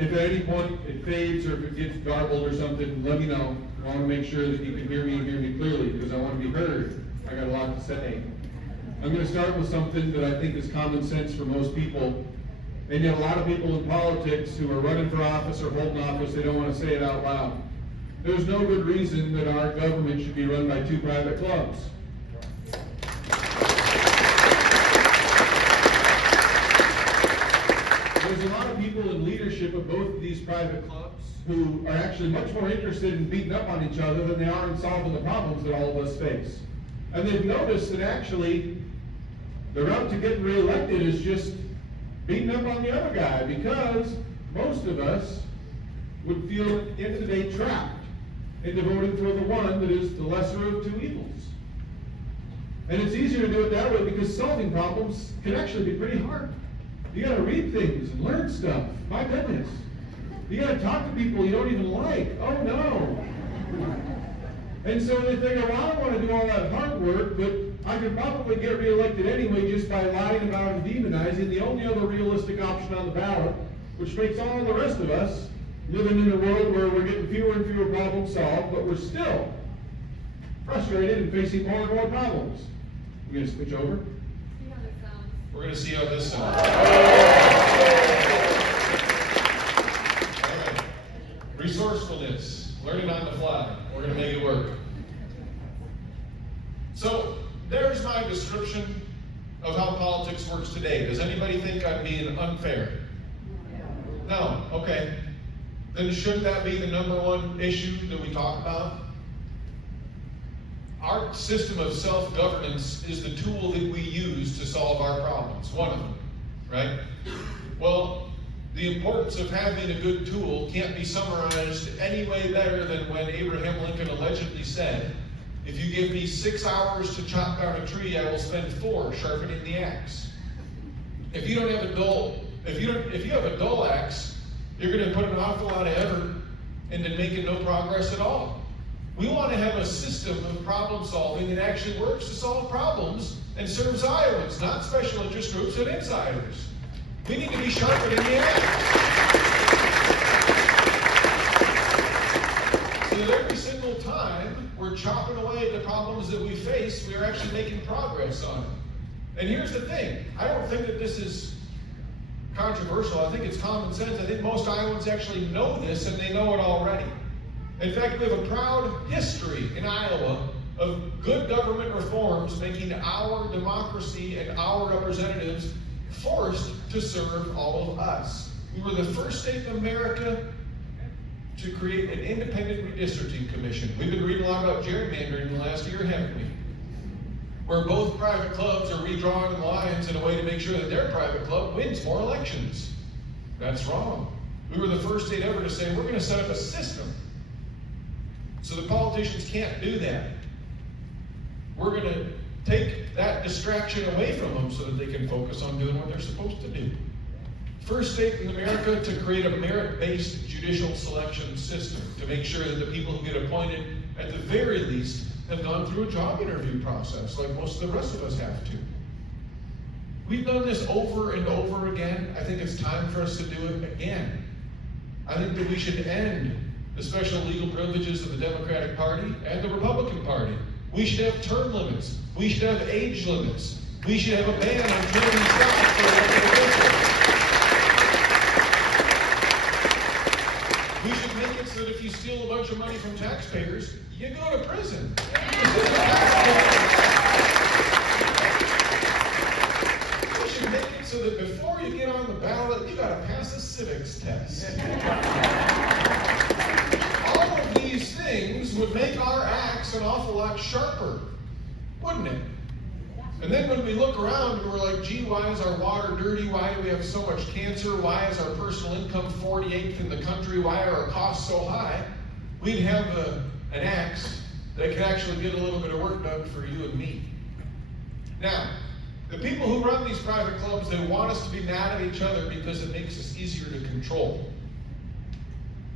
if at any point it fades or if it gets garbled or something, let me know. I want to make sure that you can hear me and hear me clearly because I want to be heard. I got a lot to say. I'm going to start with something that I think is common sense for most people. And yet a lot of people in politics who are running for office or holding office, they don't want to say it out loud. There's no good reason that our government should be run by two private clubs. There's a lot of people in leadership of both of these private clubs who are actually much more interested in beating up on each other than they are in solving the problems that all of us face. And they've noticed that actually the route to getting reelected is just beating up on the other guy, because most of us would feel at the end of the day trapped into voting for the one that is the lesser of two evils. And it's easier to do it that way because solving problems can actually be pretty hard. You gotta read things and learn stuff. My goodness. You gotta talk to people you don't even like. Oh no. And so they figure, well, I don't want to do all that hard work, but I could probably get reelected anyway just by lying about and demonizing the only other realistic option on the ballot, which makes all the rest of us living in a world where we're getting fewer and fewer problems solved, but we're still frustrated and facing more and more problems. We're going to switch over. See how this sounds. We're going to see how this sounds. All right. Resourcefulness, learning on the fly. We're going to make it work. So, there's my description of how politics works today. Does anybody think I'm being unfair? No? Okay. Then shouldn't that be the number one issue that we talk about? Our system of self-governance is the tool that we use to solve our problems, one of them, right? Well, the importance of having a good tool can't be summarized any way better than when Abraham Lincoln allegedly said, "If you give me 6 hours to chop down a tree, I will spend 4 sharpening the axe." If you don't have a dull, if you have a dull axe, you're going to put an awful lot of effort into making no progress at all. We want to have a system of problem solving that actually works to solve problems and serves Iowans, not special interest groups and insiders. We need to be sharpening the axe. So that every single time we're chopping away at the problems that we face, we are actually making progress on it. And here's the thing, I don't think that this is controversial. I think it's common sense. I think most Iowans actually know this, and they know it already. In fact, we have a proud history in Iowa of good government reforms making our democracy and our representatives forced to serve all of us. We were the first state in America to create an independent redistricting commission. We've been reading a lot about gerrymandering in the last year, haven't we? Where both private clubs are redrawing the lines in a way to make sure that their private club wins more elections. That's wrong. We were the first state ever to say, we're going to set up a system so the politicians can't do that. We're going to take that distraction away from them so that they can focus on doing what they're supposed to do. First state in America to create a merit-based judicial selection system to make sure that the people who get appointed, at the very least, have gone through a job interview process like most of the rest of us have to. We've done this over and over again. I think it's time for us to do it again. I think that we should end the special legal privileges of the Democratic Party and the Republican Party. We should have term limits. We should have age limits. We should have a ban on committing stock for elected officials. We should make it so that if you steal a bunch of money from taxpayers, you go to prison. We should make it so that before you get on the ballot, you gotta pass a civics test. All of these things would make our axe an awful lot sharper, wouldn't it? And then when we look around and we're like, gee, why is our water dirty? Why do we have so much cancer? Why is our personal income 48th in the country? Why are our costs so high? We'd have an axe that could actually get a little bit of work done for you and me. Now, the people who run these private clubs, they want us to be mad at each other because it makes us easier to control.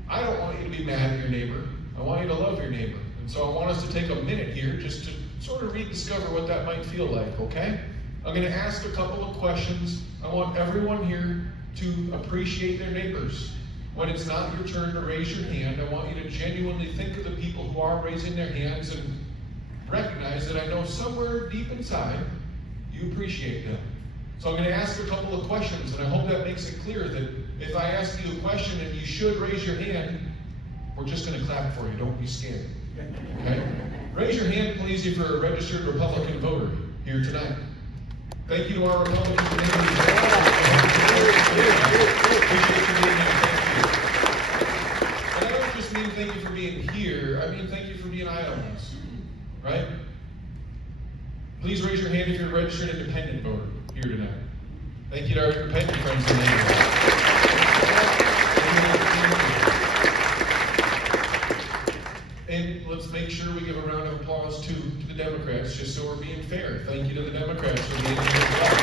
I don't want you to be mad at your neighbor. I want you to love your neighbor. And so I want us to take a minute here just to sort of rediscover what that might feel like, okay? I'm going to ask a couple of questions. I want everyone here to appreciate their neighbors. when it's not your turn to raise your hand, I want you to genuinely think of the people who are raising their hands and recognize that I know somewhere deep inside you appreciate them. So I'm going to ask a couple of questions, and I hope that makes it clear that if I ask you a question and you should raise your hand, we're just going to clap for you. Don't be scared. Okay? Raise your hand, please, if you're a registered Republican voter here tonight. Thank you to our Republican community. Appreciate you being here. Thank you. And I don't just mean thank you for being here. I mean thank you for being Iowans. Right? Please raise your hand if you're a registered independent voter here tonight. Thank you to our independent friends and neighbors. And let's make sure we give a round of applause to the Democrats, just so we're being fair. Thank you to the Democrats for being here as well.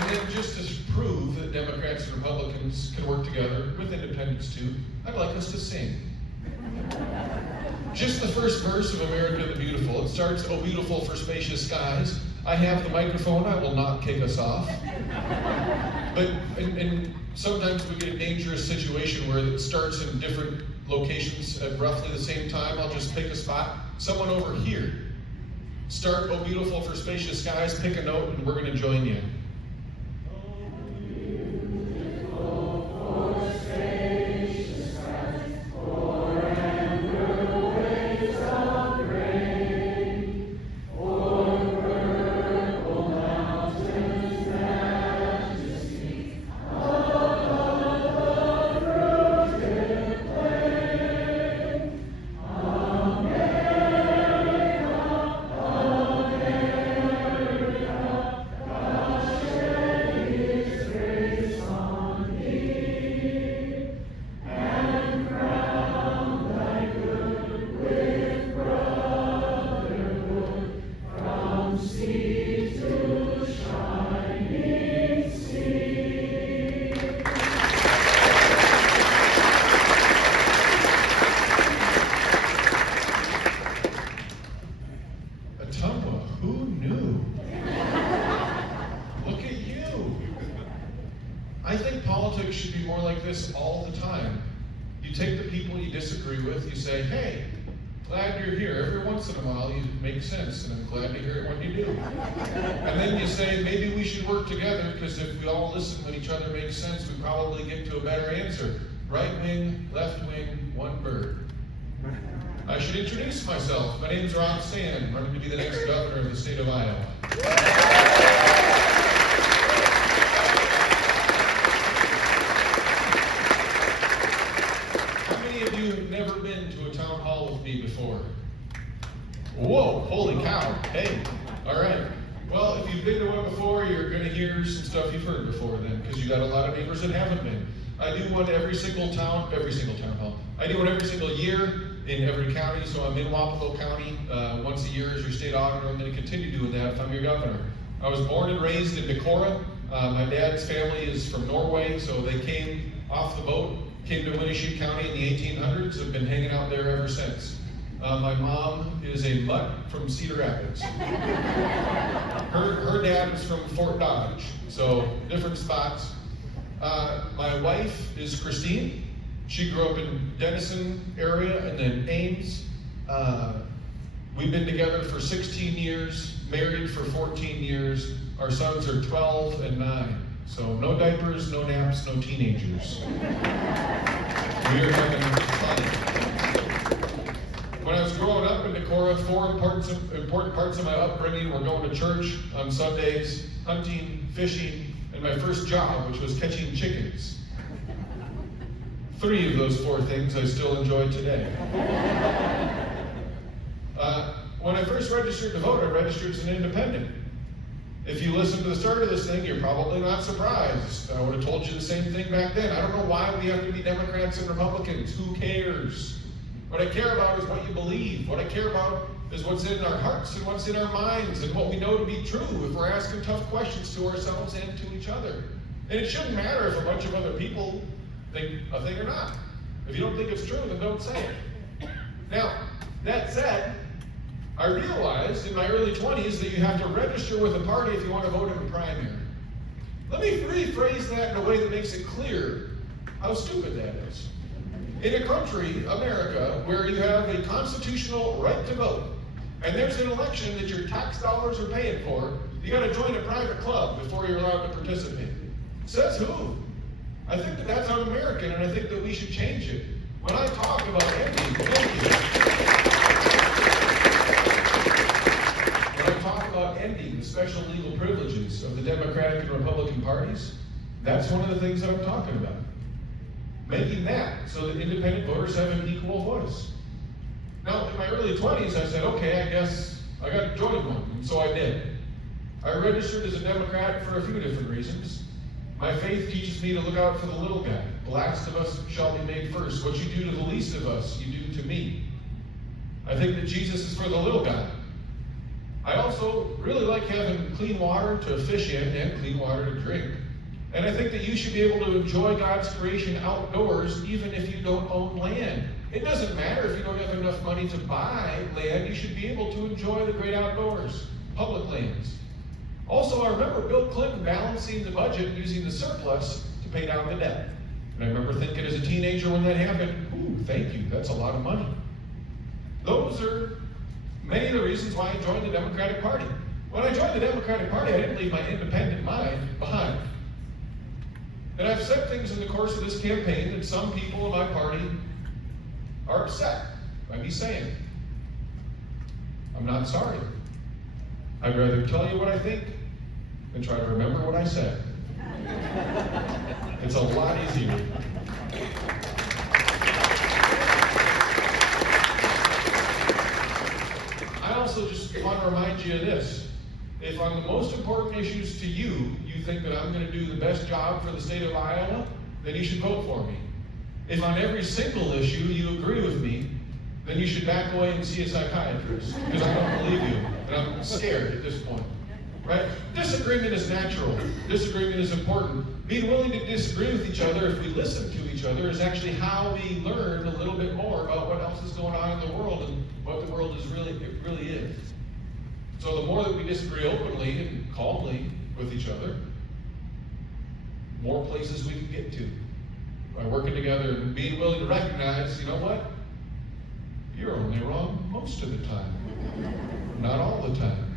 And then just to prove that Democrats and Republicans can work together, with independents too, I'd like us to sing. Just the first verse of America the Beautiful. It starts, "Oh, beautiful for spacious skies." I have the microphone, I will not kick us off. But, and sometimes we get a dangerous situation where it starts in different locations at roughly the same time. I'll just pick a spot. Someone over here. Start, "Oh, beautiful for spacious skies," pick a note, and we're going to join you. Ottumwa, who knew? Look at you. I think politics should be more like this all the time. You take the people you disagree with, you say, "Hey, glad you're here." Every once in a while you make sense, and I'm glad to hear it when you do. And then you say, maybe we should work together, because if we all listen when each other makes sense, we probably get to a better answer. Right wing, left wing, one bird. I should introduce myself. My name is Ron Sand, running to be the next governor of the state of Iowa. How many of you have never been to a town hall with me before? Whoa, holy cow. Hey, all right. Well, if you've been to one before, you're going to hear some stuff you've heard before then, because you got a lot of neighbors that haven't been. I do one every single town hall. I do one every single year in every county, so I'm in Wapello County once a year as your state auditor. I'm going to continue doing that if I'm your governor. I was born and raised in Decorah. My dad's family is from Norway, so they came off the boat, came to Wapello County in the 1800s, have been hanging out there ever since. My mom is a mutt from Cedar Rapids. Her dad is from Fort Dodge, so different spots. My wife is Christine. She grew up in Denison area and then Ames. We've been together for 16 years, married for 14 years. Our sons are 12 and 9. So no diapers, no naps, no teenagers. We are having fun. When I was growing up in Decorah, four important parts of my upbringing were going to church on Sundays, hunting, fishing, and my first job, which was catching chickens. 3 of those 4 things I still enjoy today. When I first registered to vote, I registered as an independent. If you listen to the start of this thing, you're probably not surprised. I would have told you the same thing back then. I don't know why we have to be Democrats and Republicans. Who cares? What I care about is what you believe. What I care about is what's in our hearts and what's in our minds and what we know to be true if we're asking tough questions to ourselves and to each other. And it shouldn't matter if a bunch of other people think a thing or not. If you don't think it's true, then don't say it. Now, that said, I realized in my early 20s that you have to register with a party if you want to vote in a primary. Let me rephrase that in a way that makes it clear how stupid that is. In a country, America, where you have a constitutional right to vote, and there's an election that your tax dollars are paying for, you got to join a private club before you're allowed to participate. Says who? I think that that's un-American, and I think that we should change it. When I talk about ending, when I talk about ending the special legal privileges of the Democratic and Republican parties, that's one of the things that I'm talking about. Making that so that independent voters have an equal voice. Now, in my early 20s, I said, okay, I guess I got to join one, and so I did. I registered as a Democrat for a few different reasons. My faith teaches me to look out for the little guy. The last of us shall be made first. What you do to the least of us, you do to me. I think that Jesus is for the little guy. I also really like having clean water to fish in and clean water to drink. And I think that you should be able to enjoy God's creation outdoors even if you don't own land. It doesn't matter if you don't have enough money to buy land, you should be able to enjoy the great outdoors, public lands. Also, I remember Bill Clinton balancing the budget using the surplus to pay down the debt. And I remember thinking as a teenager when that happened, ooh, thank you, that's a lot of money. Those are many of the reasons why I joined the Democratic Party. When I joined the Democratic Party, I didn't leave my independent mind behind. And I've said things in the course of this campaign that some people in my party are upset by me saying. I'm not sorry. I'd rather tell you what I think than try to remember what I said. It's a lot easier. I also just want to remind you of this. If on the most important issues to you, you think that I'm going to do the best job for the state of Iowa, then you should vote for me. If on every single issue you agree with me, then you should back away and see a psychiatrist, because I don't believe you, and I'm scared at this point. Right? Disagreement is natural. Disagreement is important. Being willing to disagree with each other, if we listen to each other, is actually how we learn a little bit more about what else is going on in the world and what the world really is. So the more that we disagree openly and calmly with each other, more places we can get to. By working together and being willing to recognize, you know what? You're only wrong most of the time, not all the time.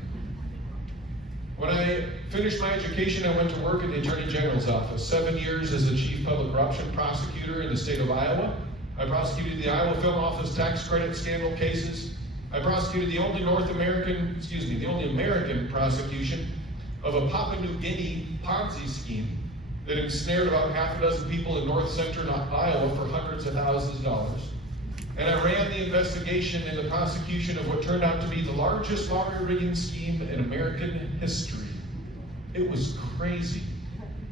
When I finished my education, I went to work in the Attorney General's office. 7 years as the Chief Public Corruption Prosecutor in the state of Iowa. I prosecuted the Iowa Film Office tax credit scandal cases. I prosecuted the only American prosecution of a Papua New Guinea Ponzi scheme that ensnared about half a dozen people in north central Iowa for hundreds of thousands of dollars. And I ran the investigation and the prosecution of what turned out to be the largest lottery rigging scheme in American history. It was crazy.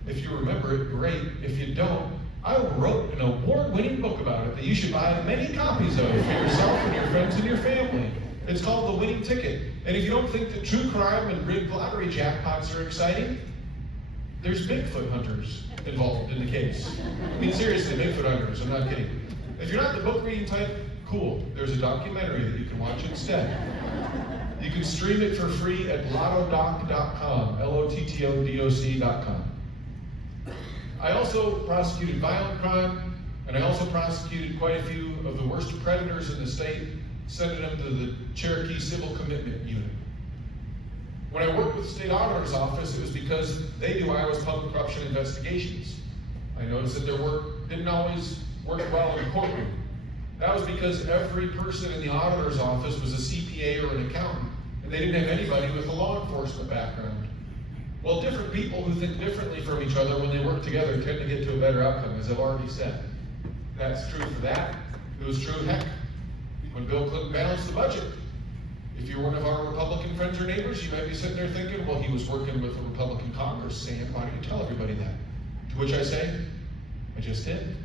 If you remember it, great. If you don't, I wrote an award-winning book about it that you should buy many copies of for yourself and your friends and your family. It's called The Winning Ticket. And if you don't think that true crime and rigged lottery jackpots are exciting, there's Bigfoot hunters involved in the case. I mean, seriously, Bigfoot hunters, I'm not kidding. If you're not the book reading type, cool. There's a documentary that you can watch instead. You can stream it for free at lottodoc.com, LOTTODOC.com. I also prosecuted violent crime, and I also prosecuted quite a few of the worst predators in the state, sending them to the Cherokee Civil Commitment Unit. When I worked with the state auditor's office, it was because they do Iowa's public corruption investigations. I noticed that their work didn't always work well in the courtroom. That was because every person in the auditor's office was a CPA or an accountant, and they didn't have anybody with a law enforcement background. Well, different people who think differently from each other when they work together tend to get to a better outcome, as I've already said. That's true for that. It was true, heck, when Bill Clinton balanced the budget. If you're one of our Republican friends or neighbors, you might be sitting there thinking, well, he was working with a Republican Congress, saying, why don't you tell everybody that? To which I say, I just did.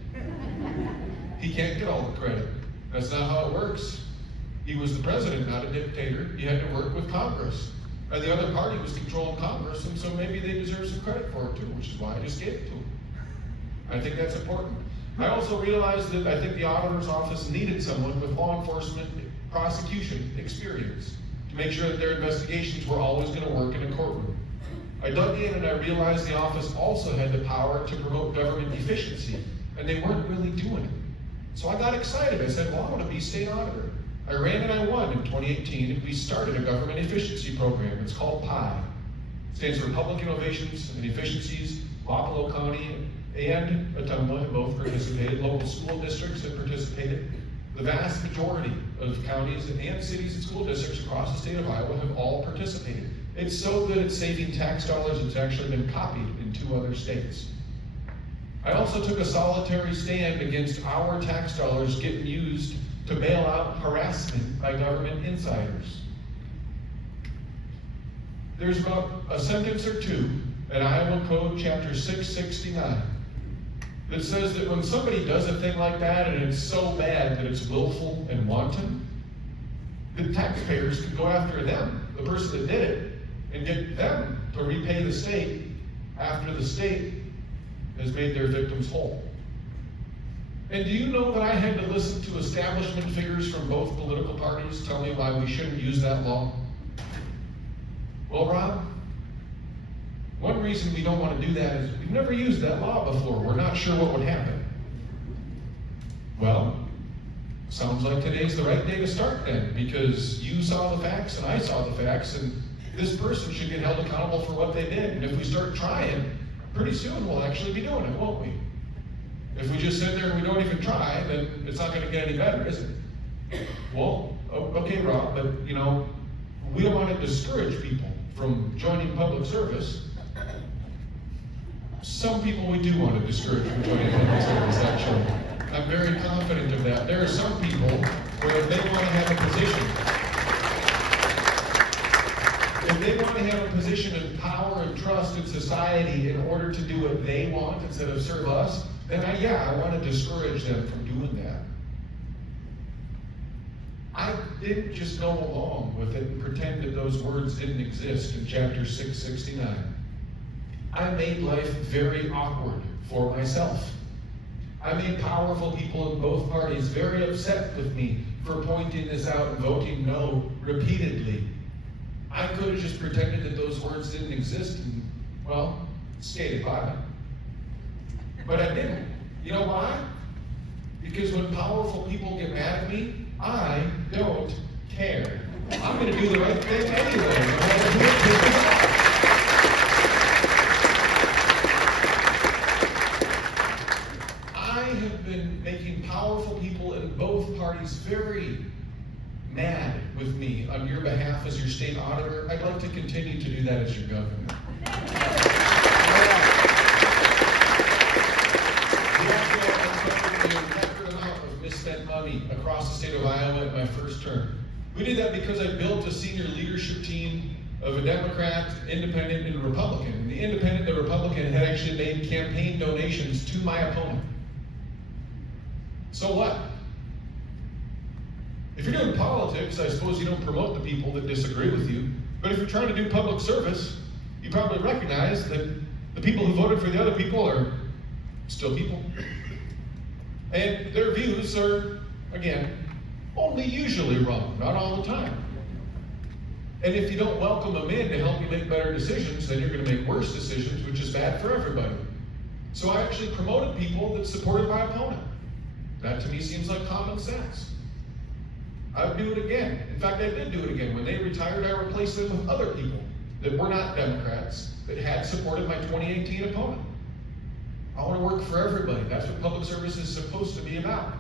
He can't get all the credit. That's not how it works. He was the president, not a dictator. He had to work with Congress. And the other party was controlling Congress, and so maybe they deserve some credit for it too, which is why I just gave it to him. I think that's important. I also realized that I think the auditor's office needed someone with law enforcement prosecution experience to make sure that their investigations were always going to work in a courtroom. I dug in and I realized the office also had the power to promote government efficiency, and they weren't really doing it. So I got excited. I said, well, I want to be state auditor. I ran and I won in 2018, and we started a government efficiency program. It's called PI. It stands for Public Innovations and Efficiencies. Wapello County and Ottumwa have both participated. Local school districts have participated. The vast majority of counties and cities and school districts across the state of Iowa have all participated. It's so good at saving tax dollars, it's actually been copied in 2 other states. I also took a solitary stand against our tax dollars getting used to bail out harassment by government insiders. There's about a sentence or two in Iowa Code Chapter 669 that says that when somebody does a thing like that and it's so bad that it's willful and wanton, the taxpayers can go after them, the person that did it, and get them to repay the state after the state has made their victims whole. And do you know that I had to listen to establishment figures from both political parties tell me why we shouldn't use that law? Well, Rob, one reason we don't want to do that is we've never used that law before. We're not sure what would happen. Well, sounds like today's the right day to start then, because you saw the facts and I saw the facts, and this person should get held accountable for what they did. And if we start trying, pretty soon we'll actually be doing it, won't we? If we just sit there and we don't even try, then it's not going to get any better, is it? Well, okay, Rob, but we don't want to discourage people from joining public service. Some people we do want to discourage from joining public service, actually. I'm very confident of that. There are some people where if they want to have a position of power and trust in society in order to do what they want instead of serve us, then I want to discourage them from doing that. I didn't just go along with it and pretend that those words didn't exist in Chapter 669. I made life very awkward for myself. I made powerful people in both parties very upset with me for pointing this out and voting no repeatedly. I could have just pretended that those words didn't exist and, skated by. But I didn't. You know why? Because when powerful people get mad at me, I don't care. I'm going to do the right thing anyway. I have been making powerful people in both parties very mad with me on your behalf as your state auditor. I'd like to continue to do that as your governor. Misspent money across the state of Iowa in my first term. We did that because I built a senior leadership team of a Democrat, Independent, and a Republican. And the Independent and the Republican had actually made campaign donations to my opponent. So what? If you're doing politics, I suppose you don't promote the people that disagree with you. But if you're trying to do public service, you probably recognize that the people who voted for the other people are still people. And their views are, again, only usually wrong, not all the time. And if you don't welcome them in to help you make better decisions, then you're going to make worse decisions, which is bad for everybody. So I actually promoted people that supported my opponent. That to me seems like common sense. I would do it again. In fact, I did do it again. When they retired, I replaced them with other people that were not Democrats that had supported my 2018 opponent. I want to work for everybody. That's what public service is supposed to be about.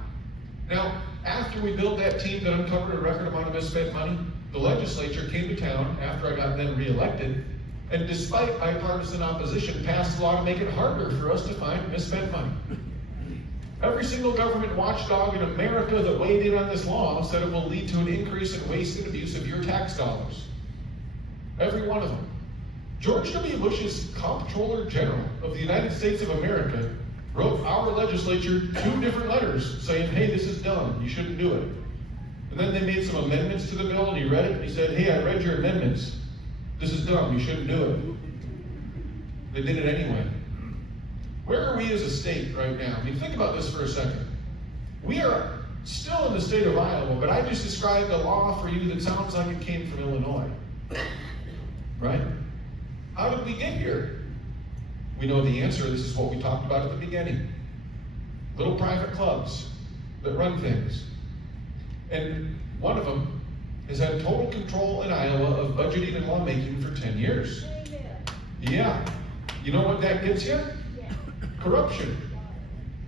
Now, after we built that team that uncovered a record amount of misspent money, the legislature came to town after I got then reelected, and despite bipartisan opposition, passed a law to make it harder for us to find misspent money. Every single government watchdog in America that weighed in on this law said it will lead to an increase in waste and abuse of your tax dollars. Every one of them. George W. Bush's Comptroller General of the United States of America wrote our legislature 2 different letters saying, hey, this is dumb, you shouldn't do it. And then they made some amendments to the bill, and he read it, and he said, hey, I read your amendments. This is dumb, you shouldn't do it. They did it anyway. Where are we as a state right now? I mean, think about this for a second. We are still in the state of Iowa, but I just described a law for you that sounds like it came from Illinois. Right? How did we get here? We know the answer. This is what we talked about at the beginning. Little private clubs that run things. And one of them has had total control in Iowa of budgeting and lawmaking for 10 years. Yeah. You know what that gets you? Corruption.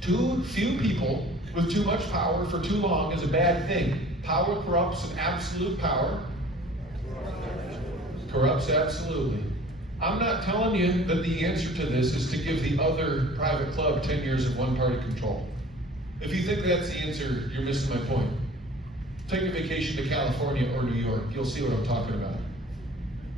Too few people with too much power for too long is a bad thing. Power corrupts, and absolute power corrupts absolutely. I'm not telling you that the answer to this is to give the other private club 10 years of one-party control. If you think that's the answer, you're missing my point. Take a vacation to California or New York. You'll see what I'm talking about.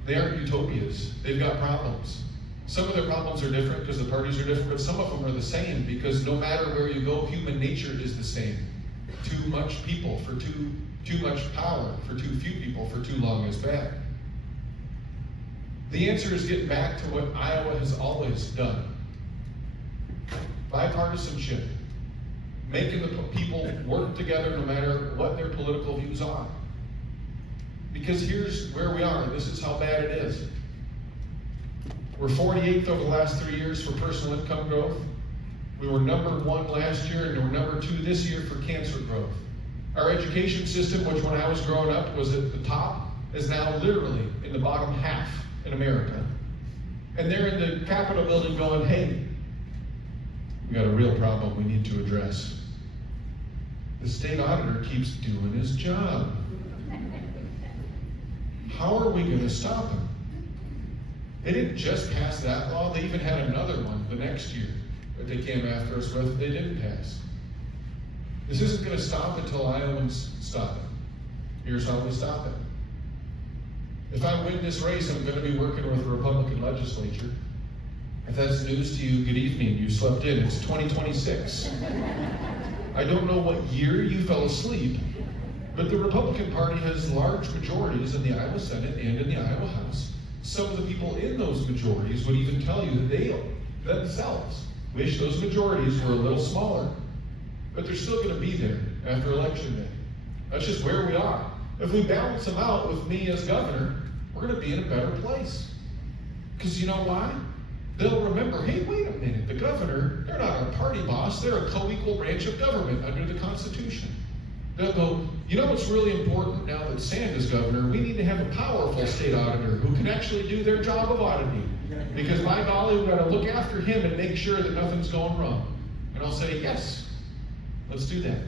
They aren't utopias. They've got problems. Some of their problems are different because the parties are different, but some of them are the same because no matter where you go, human nature is the same. Too much people for too much power for too few people for too long is bad. The answer is getting back to what Iowa has always done. Bipartisanship. Making the people work together no matter what their political views are. Because here's where we are. This is how bad it is. We're 48th over the last 3 years for personal income growth. We were number 1 last year, and we're number 2 this year for cancer growth. Our education system, which when I was growing up was at the top, is now literally in the bottom half in America. And they're in the Capitol building going, hey, we got a real problem we need to address. The state auditor keeps doing his job. How are we going to stop him? They didn't just pass that law, they even had another one the next year that they came after us with, they didn't pass. This isn't going to stop until Iowans stop it. Here's how we stop it. If I win this race, I'm going to be working with the Republican legislature. If that's news to you, good evening, you slept in. It's 2026. I don't know what year you fell asleep, but the Republican Party has large majorities in the Iowa Senate and in the Iowa House. Some of the people in those majorities would even tell you that they themselves wish those majorities were a little smaller. But they're still going to be there after Election Day. That's just where we are. If we balance them out with me as governor, we're going to be in a better place. Because you know why? They'll remember, hey, wait a minute, the governor, they're not our party boss, they're a co-equal branch of government under the Constitution. They'll go, you know what's really important now that Sand is governor? We need to have a powerful state auditor who can actually do their job of auditing. Because by golly, we've got to look after him and make sure that nothing's going wrong. And I'll say, yes, let's do that.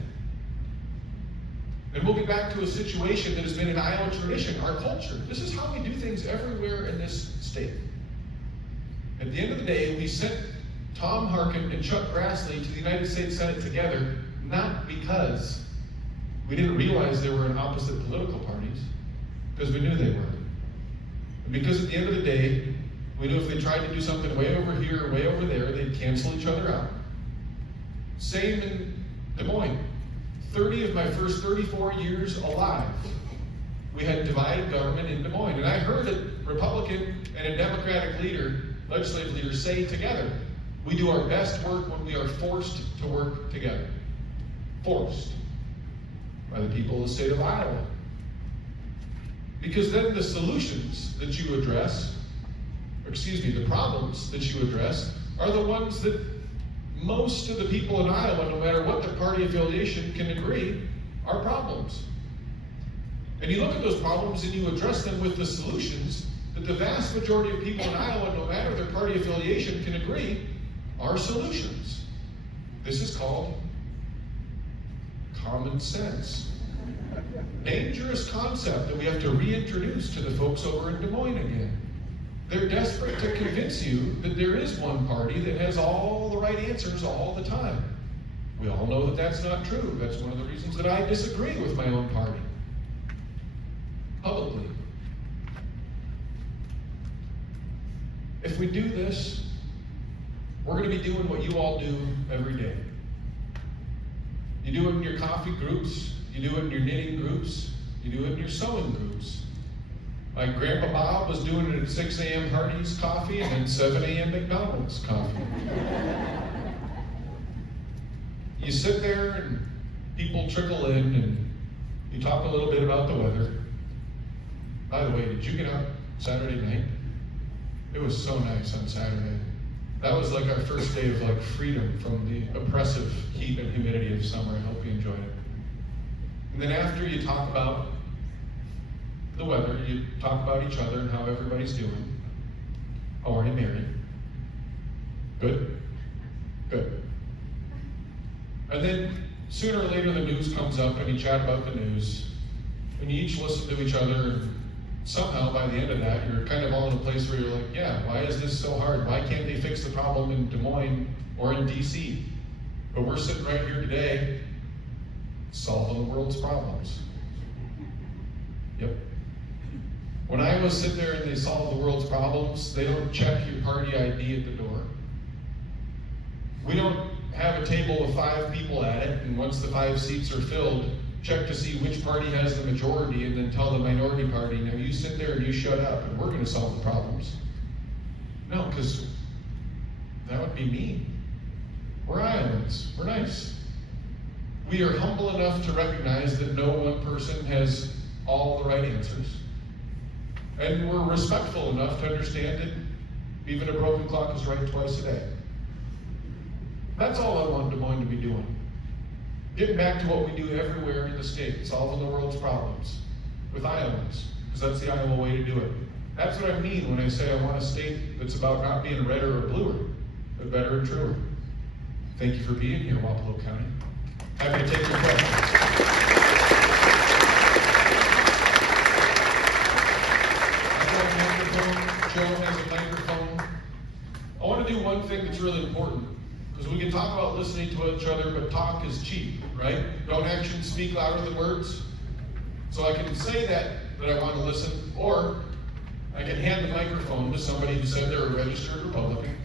And we'll get back to a situation that has been an Iowa tradition, our culture. This is how we do things everywhere in this state. At the end of the day, we sent Tom Harkin and Chuck Grassley to the United States Senate together, not because we didn't realize they were in opposite political parties, because we knew they were. And because at the end of the day, we knew if they tried to do something way over here or way over there, they'd cancel each other out. Same in Des Moines. 30 of my first 34 years alive, we had divided government in Des Moines. And I heard a Republican and a Democratic leader, legislative leader, say together, we do our best work when we are forced to work together. Forced by the people of the state of Iowa. Because then the solutions that you address, the problems that you address, are the ones that most of the people in Iowa, no matter what their party affiliation, can agree are problems. And you look at those problems and you address them with the solutions that the vast majority of people in Iowa, no matter their party affiliation, can agree are solutions. This is called common sense. Dangerous concept that we have to reintroduce to the folks over in Des Moines again. They're desperate to convince you that there is one party that has all the right answers all the time. We all know that that's not true. That's one of the reasons that I disagree with my own party. Publicly. If we do this, we're going to be doing what you all do every day. You do it in your coffee groups, you do it in your knitting groups, you do it in your sewing groups. Like Grandpa Bob was doing it at 6 a.m. Hardee's coffee and then 7 a.m. McDonald's coffee. You sit there and people trickle in and you talk a little bit about the weather. By the way, did you get up Saturday night? It was so nice on Saturday. That was like our first day of like freedom from the oppressive heat and humidity of summer. I hope you enjoyed it. And then after you talk about the weather, you talk about each other and how everybody's doing. How are you married? Good? Good. And then sooner or later the news comes up and you chat about the news. And you each listen to each other, and somehow by the end of that, you're kind of all in a place where you're like, yeah, why is this so hard? Why can't they fix the problem in Des Moines or in DC? But we're sitting right here today, solving the world's problems. Yep. When Iowas sit there and they solve the world's problems, they don't check your party ID at the door. We don't have a table with 5 people at it, and once the 5 seats are filled, check to see which party has the majority and then tell the minority party, now you sit there and you shut up and we're going to solve the problems. No, because that would be mean. We're Iowans. We're nice. We are humble enough to recognize that no one person has all the right answers. And we're respectful enough to understand that even a broken clock is right twice a day. That's all I want Des Moines to be doing. Getting back to what we do everywhere in the state, solving the world's problems with Iowans, because that's the Iowa way to do it. That's what I mean when I say I want a state that's about not being redder or bluer, but better and truer. Thank you for being here, Wapello County. Happy to take your questions. Joe has a microphone. I want to do one thing that's really important, because we can talk about listening to each other, but talk is cheap, right? Don't actions speak louder than words? So I can say that I want to listen, or I can hand the microphone to somebody who said they're a registered Republican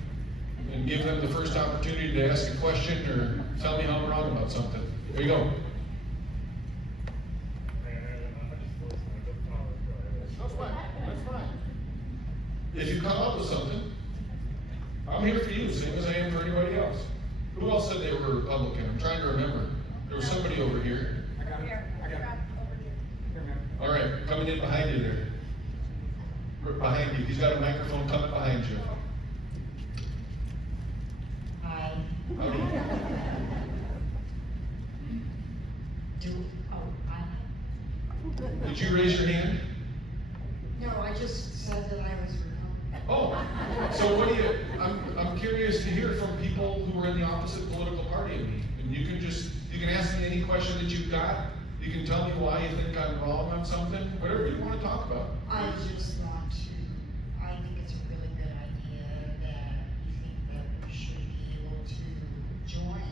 and give them the first opportunity to ask a question or tell me how I'm wrong about something. There you go. That's fine. That's fine. If you come up with something, I'm here for you, same as I am for anybody else. Who else said they were Republican? I'm trying to remember. There was somebody over here. I got it. All right, coming in behind you there. Right behind you. He's got a microphone coming behind you. Hi. Howdy. Did you raise your hand? No, I just said that I was Republican. Oh, so what do you, I'm curious to hear from people who are in the opposite political party of me. And you can ask me any question that you've got. You can tell me why you think I'm wrong on something, whatever you want to talk about. I just want to, I think it's a really good idea that you think that we should be able to join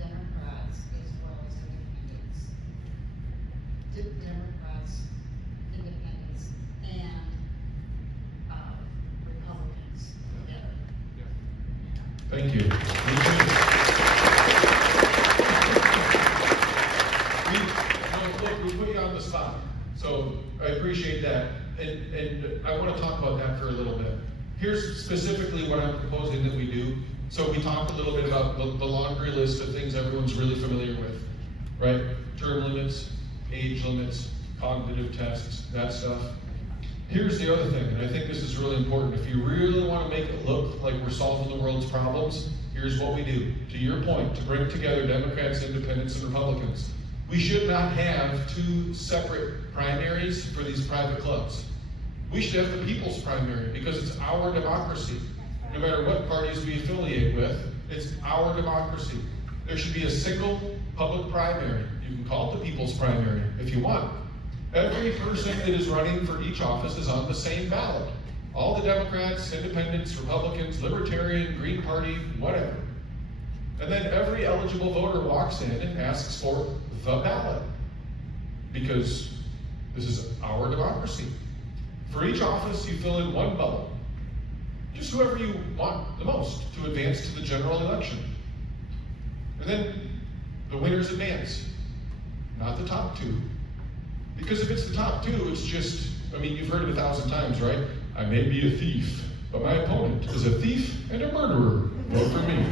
Democrats as well as independents. Democrats, independents, and Republicans together. Thank you. We put you on the spot, so I appreciate that, and I want to talk about that for a little bit. Here's specifically what I'm proposing that we do. So we talked a little bit about the laundry list of things everyone's really familiar with, right? Term limits, age limits, cognitive tests, that stuff. Here's the other thing, and I think this is really important. If you really want to make it look like we're solving the world's problems, here's what we do. To your point, to bring together Democrats, Independents, and Republicans. We should not have 2 separate primaries for these private clubs. We should have the people's primary because it's our democracy. No matter what parties we affiliate with, it's our democracy. There should be a single public primary. You can call it the people's primary if you want. Every person that is running for each office is on the same ballot. All the Democrats, Independents, Republicans, Libertarian, Green Party, whatever. And then every eligible voter walks in and asks for the ballot, because this is our democracy. For each office, you fill in 1 bubble. Just whoever you want the most to advance to the general election. And then the winners advance, not the top 2. Because if it's the top 2, it's just, I mean, you've heard it 1,000 times, right? I may be a thief, but my opponent is a thief and a murderer. Vote for me.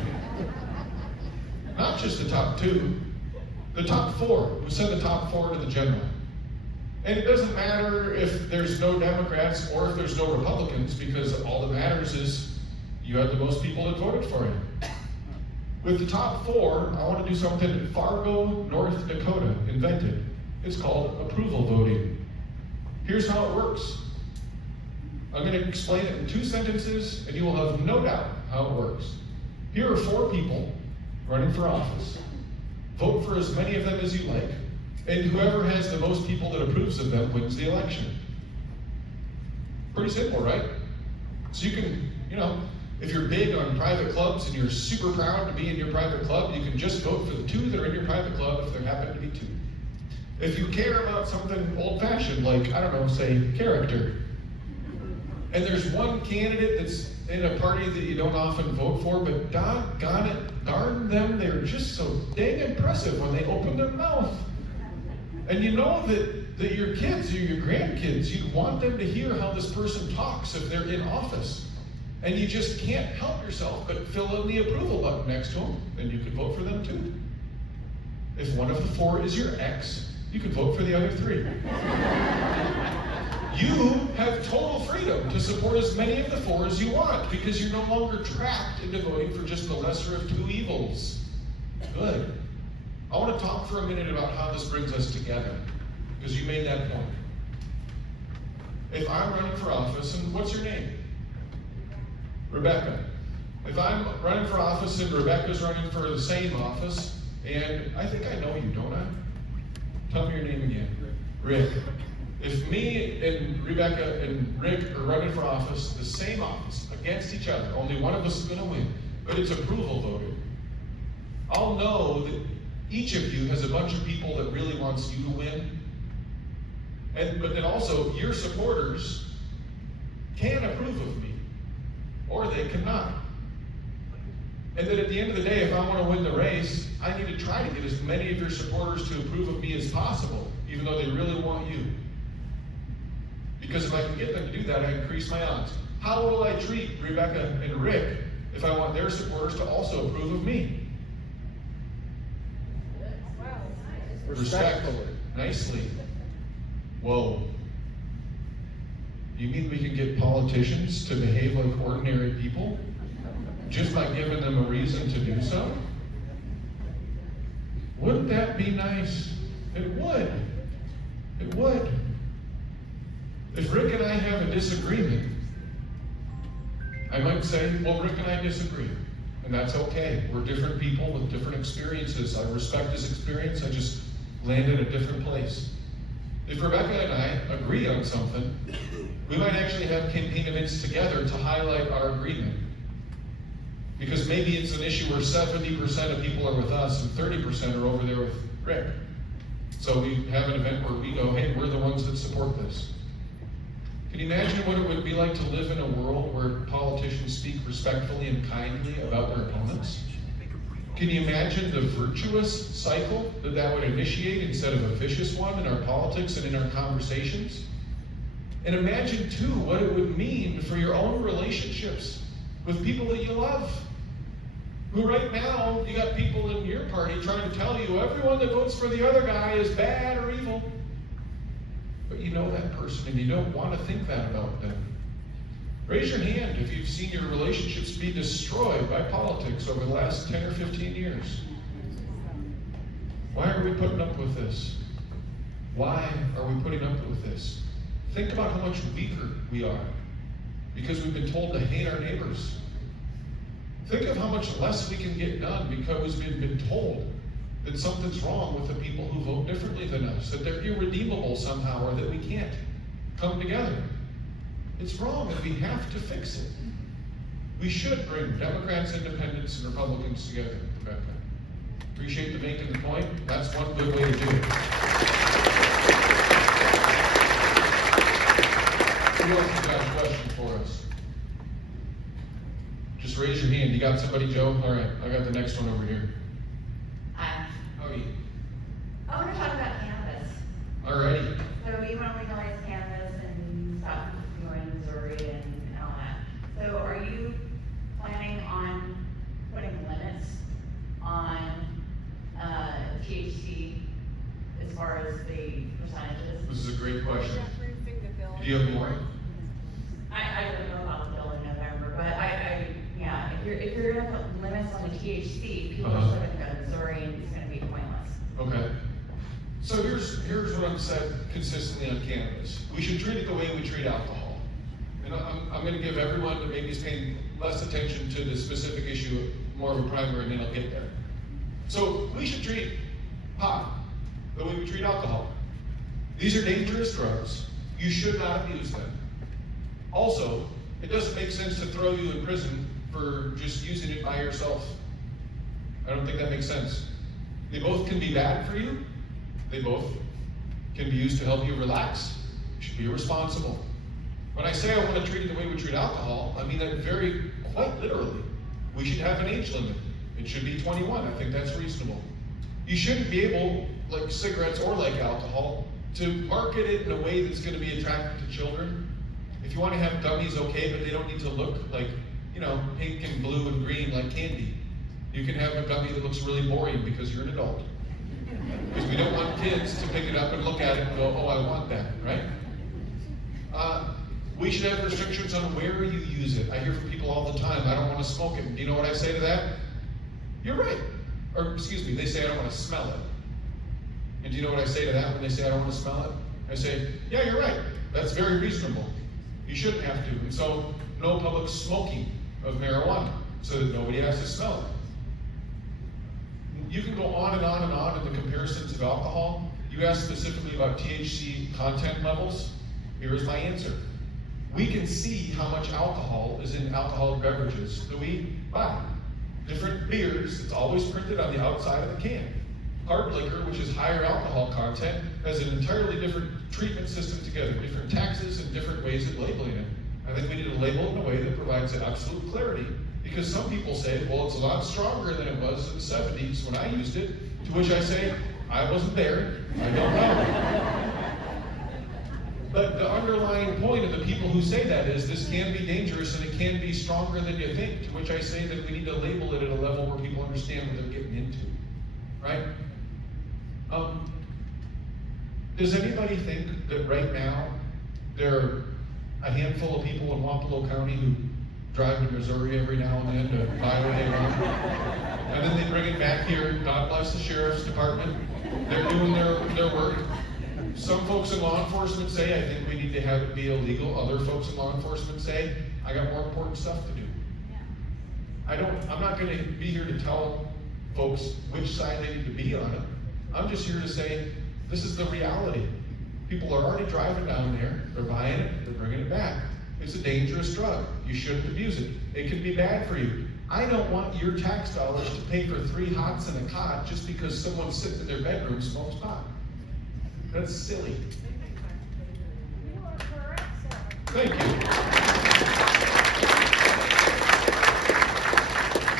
Not just the top 2, the top 4. We send the top 4 to the general. And it doesn't matter if there's no Democrats or if there's no Republicans, because all that matters is you had the most people that voted for you. With the top 4, I want to do something that Fargo, North Dakota invented. It's called approval voting. Here's how it works. I'm going to explain it in 2 sentences, and you will have no doubt how it works. Here are 4 people running for office. Vote for as many of them as you like, and whoever has the most people that approves of them wins the election. Pretty simple, right? So you can, if you're big on private clubs and you're super proud to be in your private club, you can just vote for the 2 that are in your private club if there happen to be 2. If you care about something old-fashioned, like, I don't know, say, character, and there's one candidate that's in a party that you don't often vote for, but doggone it, darn them, they're just so dang impressive when they open their mouth. And you know that your kids or your grandkids, you'd want them to hear how this person talks if they're in office. And you just can't help yourself but fill in the approval button next to them, and you could vote for them too. If one of the 4 is your ex, you could vote for the other 3. You have total freedom to support as many of the 4 as you want, because you're no longer trapped into voting for just the lesser of 2 evils. Good. I want to talk for a minute about how this brings us together, because you made that point. If I'm running for office, and what's your name? Rebecca. If I'm running for office and Rebecca's running for the same office, and I think I know you, don't I? Tell me your name again. Rick. If me and Rebecca and Rick are running for office, the same office, against each other, only one of us is going to win, but it's approval voting, I'll know that each of you has a bunch of people that really wants you to win, but then also your supporters can approve of me, or they cannot. And that at the end of the day, if I want to win the race, I need to try to get as many of your supporters to approve of me as possible, even though they really want you. Because if I can get them to do that, I increase my odds. How will I treat Rebecca and Rick if I want their supporters to also approve of me? Respectfully. Nicely. Whoa. You mean we can get politicians to behave like ordinary people just by giving them a reason to do so? Wouldn't that be nice? It would. It would. If Rick and I have a disagreement, I might say, well, Rick and I disagree. And that's okay. We're different people with different experiences. I respect his experience. I just land in a different place. If Rebecca and I agree on something, we might actually have campaign events together to highlight our agreement. Because maybe it's an issue where 70% of people are with us and 30% are over there with Rick. So we have an event where we go, hey, we're the ones that support this. Can you imagine what it would be like to live in a world where politicians speak respectfully and kindly about their opponents? Can you imagine the virtuous cycle that would initiate instead of a vicious one in our politics and in our conversations? And imagine, too, what it would mean for your own relationships with people that you love. Who right now, you got people in your party trying to tell you everyone that votes for the other guy is bad or evil. But you know that person and you don't want to think that about them. Raise your hand if you've seen your relationships be destroyed by politics over the last 10 or 15 years. Why are we putting up with this? Why are we putting up with this? Think about how much weaker we are because we've been told to hate our neighbors. Think of how much less we can get done because we've been told that something's wrong with the people who vote differently than us, that they're irredeemable somehow, or that we can't come together. It's wrong and we have to fix it. We should bring Democrats, Independents, and Republicans together, Rebecca. Appreciate you making the point. That's one good way to do it. Who else has got a question for us? Just raise your hand. You got somebody, Joe? All right, I got the next one over here. Hi. How are you? I want to talk about cannabis. All righty. So we want to legalize cannabis and stop going Missouri and all that. So are you planning on putting limits on THC as far as the percentages? This is a great question. Referencing the bill. Do you have more? I don't know about the bill in November, but yeah, if you're gonna put limits on the THC, people are still gonna go to Missouri and it's gonna be pointless. Okay. So here's what I've said consistently on cannabis. We should treat it the way we treat alcohol. And I'm gonna give everyone that maybe is paying less attention to the specific issue more of a primer, and then I'll get there. So we should treat pot the way we treat alcohol. These are dangerous drugs. You should not abuse them. Also, it doesn't make sense to throw you in prison for just using it by yourself. I don't think that makes sense. They both can be bad for you. They both can be used to help you relax. You should be responsible. When I say I want to treat it the way we treat alcohol, I mean that quite literally. We should have an age limit. It should be 21. I think that's reasonable. You shouldn't be able, like cigarettes or like alcohol, to market it in a way that's going to be attractive to children. If you want to have gummies, okay, but they don't need to look like, pink and blue and green like candy. You can have a gummy that looks really boring because you're an adult. Because we don't want kids to pick it up and look at it and go, oh, I want that, right? We should have restrictions on where you use it. I hear from people all the time, I don't want to smoke it. Do you know what I say to that? You're right. Or, excuse me, they say I don't want to smell it. And do you know what I say to that when they say I don't want to smell it? I say, yeah, you're right. That's very reasonable. You shouldn't have to. And so, no public smoking of marijuana so that nobody has to smell it. You can go on and on and on in the comparisons of alcohol. You asked specifically about THC content levels. Here is my answer. We can see how much alcohol is in alcoholic beverages that we buy. Different beers, it's always printed on the outside of the can. Hard liquor, which is higher alcohol content, has an entirely different treatment system together, different taxes and different ways of labeling it. I think we need to label it in a way that provides absolute clarity, because some people say, well, it's a lot stronger than it was in the 70s when I used it, to which I say, I wasn't there, I don't know. But the underlying point of the people who say that is this can be dangerous and it can be stronger than you think, to which I say that we need to label it at a level where people understand what they're getting into, right? Does anybody think that right now there are a handful of people in Wapello County who drive to Missouri every now and then to buy what they want, and then they bring it back here? God bless the sheriff's department. They're doing their work. Some folks in law enforcement say, I think we need to have it be illegal. Other folks in law enforcement say, I got more important stuff to do. I'm not going to be here to tell folks which side they need to be on it. I'm just here to say, this is the reality. People are already driving down there, they're buying it, they're bringing it back. It's a dangerous drug. You shouldn't abuse it. It can be bad for you. I don't want your tax dollars to pay for 3 hots and a cot just because someone sitting in their bedroom and smokes pot. That's silly. You are correct, sir. Thank you.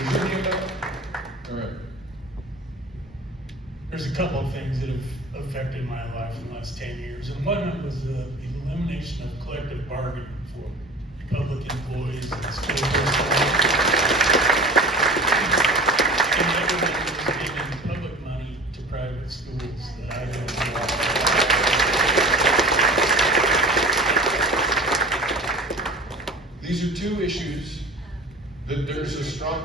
Is your hand up? All right. There's a couple of things that have affected my life in the last 10 years, and one of them was the elimination of collective bargaining for public employees and school personnel. And everybody was giving public money to private schools that I don't know. These are two issues that there's a strong...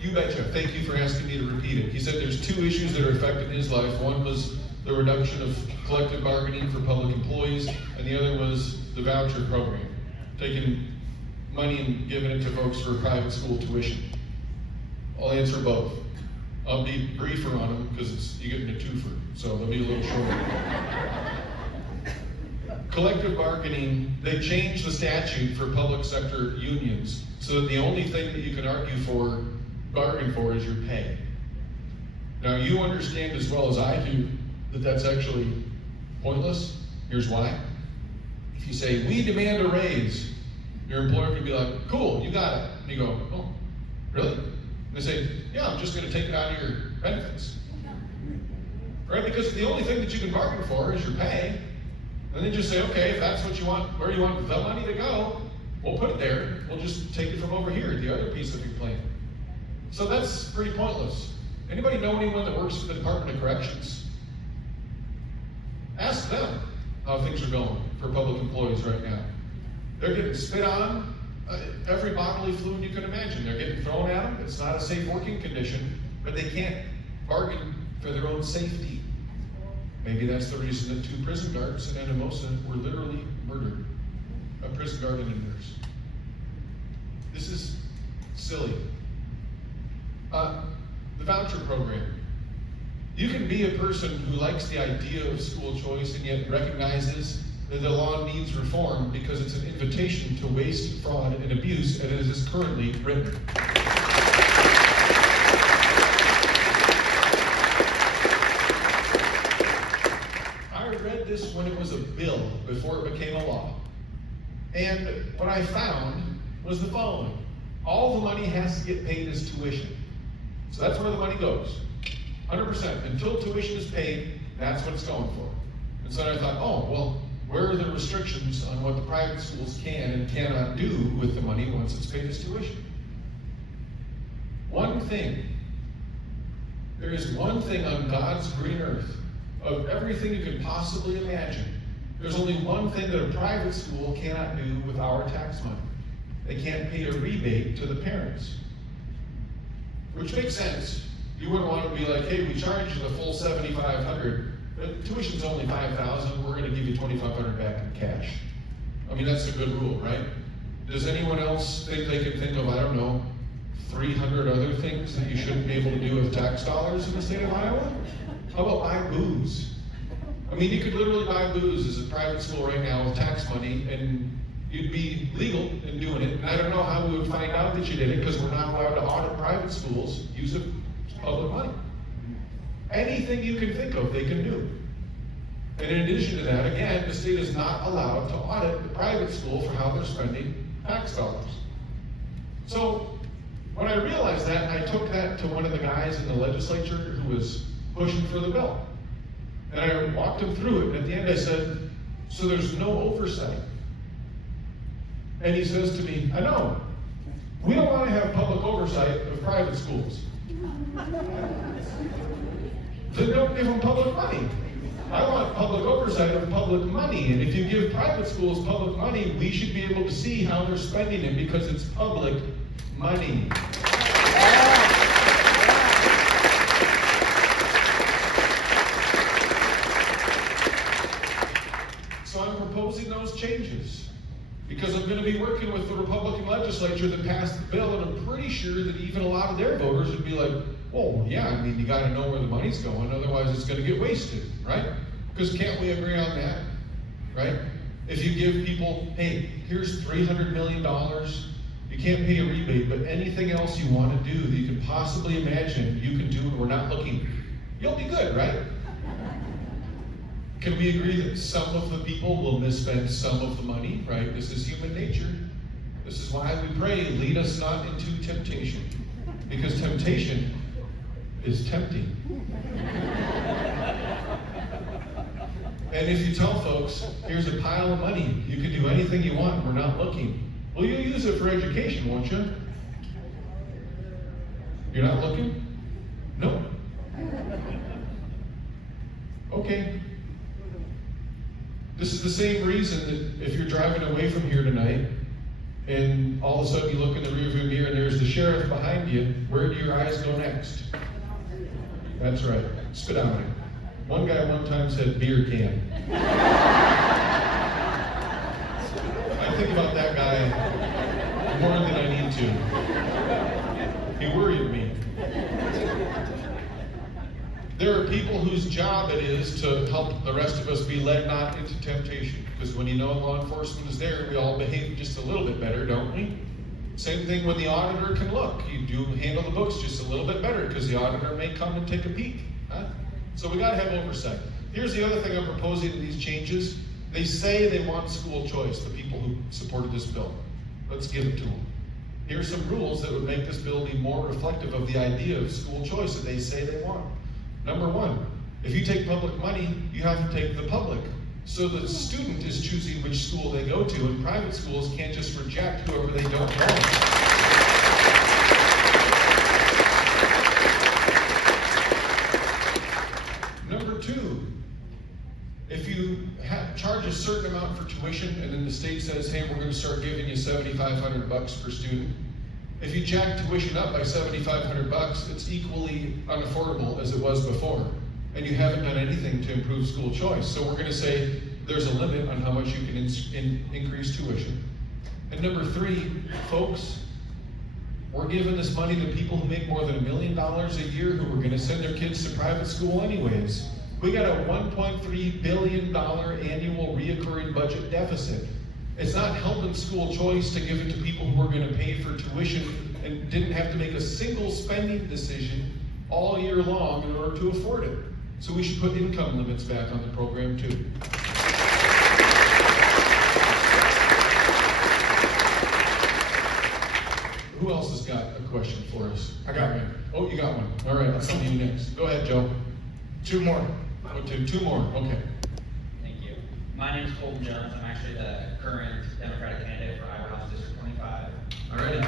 You betcha. Thank you for asking me to repeat it. He said there's 2 issues that are affecting his life. One was the reduction of collective bargaining for public employees, and the other was the voucher program, taking money and giving it to folks for private school tuition. I'll answer both. I'll be briefer on them because you get a twofer, so they'll be a little shorter. Collective bargaining, they changed the statute for public sector unions so that the only thing that you can bargain for is your pay. Now you understand as well as I do that that's actually pointless. Here's why. If you say, we demand a raise, your employer can be like, cool, you got it. And you go, oh, really? And they say, yeah, I'm just going to take it out of your benefits. Right? Because the only thing that you can bargain for is your pay. And then just say, okay, if that's what you want, where you want the money to go, we'll put it there. We'll just take it from over here, the other piece of your plan. So that's pretty pointless. Anybody know anyone that works for the Department of Corrections? them how things are going for public employees right now. They're getting spit on, every bodily fluid you can imagine. They're getting thrown at them. It's not a safe working condition, but they can't bargain for their own safety. Maybe that's the reason that 2 prison guards in Anamosa were literally murdered. A prison guard and a nurse. This is silly. The voucher program. You can be a person who likes the idea of school choice and yet recognizes that the law needs reform because it's an invitation to waste, fraud, and abuse as it is currently written. I read this when it was a bill before it became a law. And what I found was the following. All the money has to get paid as tuition. So that's where the money goes. 100%. Until tuition is paid, that's what it's going for. And so I thought, oh, well, where are the restrictions on what the private schools can and cannot do with the money once it's paid as tuition? One thing. There is one thing on God's green earth, of everything you can possibly imagine, there's only one thing that a private school cannot do with our tax money. They can't pay a rebate to the parents. Which makes sense. You wouldn't want to be like, hey, we charge you the full $7,500, but tuition's only $5,000, we're going to give you $2,500 back in cash. I mean, that's a good rule, right? Does anyone else think they can think of, I don't know, 300 other things that you shouldn't be able to do with tax dollars in the state of Iowa? How about buy booze? I mean, you could literally buy booze as a private school right now with tax money, and you'd be legal in doing it. And I don't know how we would find out that you did it, because we're not allowed to audit private schools using public money. Anything you can think of, they can do. And in addition to that, again, the state is not allowed to audit the private school for how they're spending tax dollars. So when I realized that, I took that to one of the guys in the legislature who was pushing for the bill. And I walked him through it, and at the end I said, so there's no oversight. And he says to me, I know, we don't want to have public oversight of private schools. Then don't give them public money. I want public oversight of public money, and if you give private schools public money, we should be able to see how they're spending it because it's public money. So I'm proposing those changes because I'm going to be working with the Republican legislature that passed the bill, and I'm pretty sure that even a lot of their voters would be like, oh, yeah, I mean, you got to know where the money's going, otherwise it's going to get wasted, right? Because can't we agree on that, right? If you give people, hey, here's $300 million, you can't pay a rebate, but anything else you want to do that you can possibly imagine you can do and we're not looking, you'll be good, right? Can we agree that some of the people will misspend some of the money, right? This is human nature. This is why we pray, lead us not into temptation. Because temptation is tempting. And if you tell folks, here's a pile of money, you can do anything you want, we're not looking. Well, you'll use it for education, won't you? You're not looking? No. Okay. This is the same reason that if you're driving away from here tonight, and all of a sudden you look in the rearview mirror and there's the sheriff behind you, where do your eyes go next? That's right, spit on it. One guy one time said beer can. I think about that guy more than I need to. He worried me. There are people whose job it is to help the rest of us be led not into temptation. Because when you know law enforcement is there, we all behave just a little bit better, don't we? Same thing when the auditor can look. You do handle the books just a little bit better because the auditor may come and take a peek. Huh? So we got to have oversight. Here's the other thing I'm proposing in these changes. They say they want school choice, the people who supported this bill. Let's give it to them. Here's some rules that would make this bill be more reflective of the idea of school choice that they say they want. Number one, if you take public money, you have to take the public. So the student is choosing which school they go to, and private schools can't just reject whoever they don't want. Number two, if you hey, we're gonna start giving you $7,500 per student. If you jack tuition up by $7,500, it's equally unaffordable as it was before. And you haven't done anything to improve school choice. So we're gonna say there's a limit on how much you can increase tuition. And number three, folks, we're giving this money to people who make more than $1 million a year who are gonna send their kids to private school anyways. We got a $1.3 billion annual reoccurring budget deficit. It's not helping school choice to give it to people who are gonna pay for tuition and didn't have to make a single spending decision all year long in order to afford it. So we should put income limits back on the program too. Who else has got a question for us? I got one. Oh, you got one. All right, I'll come to you next. Go ahead, Joe. Two more. Oh, two more, okay. Thank you. My name is Colton Jones. I'm actually the current Democratic candidate for Iowa House District 25. All righty. I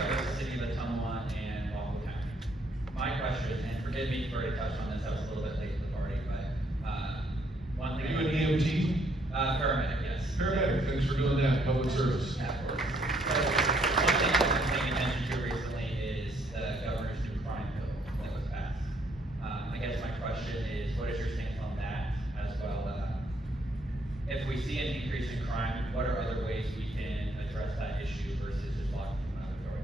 cover the city of Ottumwa and Wapello County. My question, and forgive me if you already touched on this, I was a little bit late to the party, but one Are thing. you an EMT? Paramedic, yes. Paramedic, thanks for doing that, public service. Yeah, of course. So, one thing I've been paying attention to recently is the governor's new crime bill that was passed. I guess my question is, what is your stance on that as well? If we see an increase in crime, what are other ways we can address that issue versus just locking them out of the door?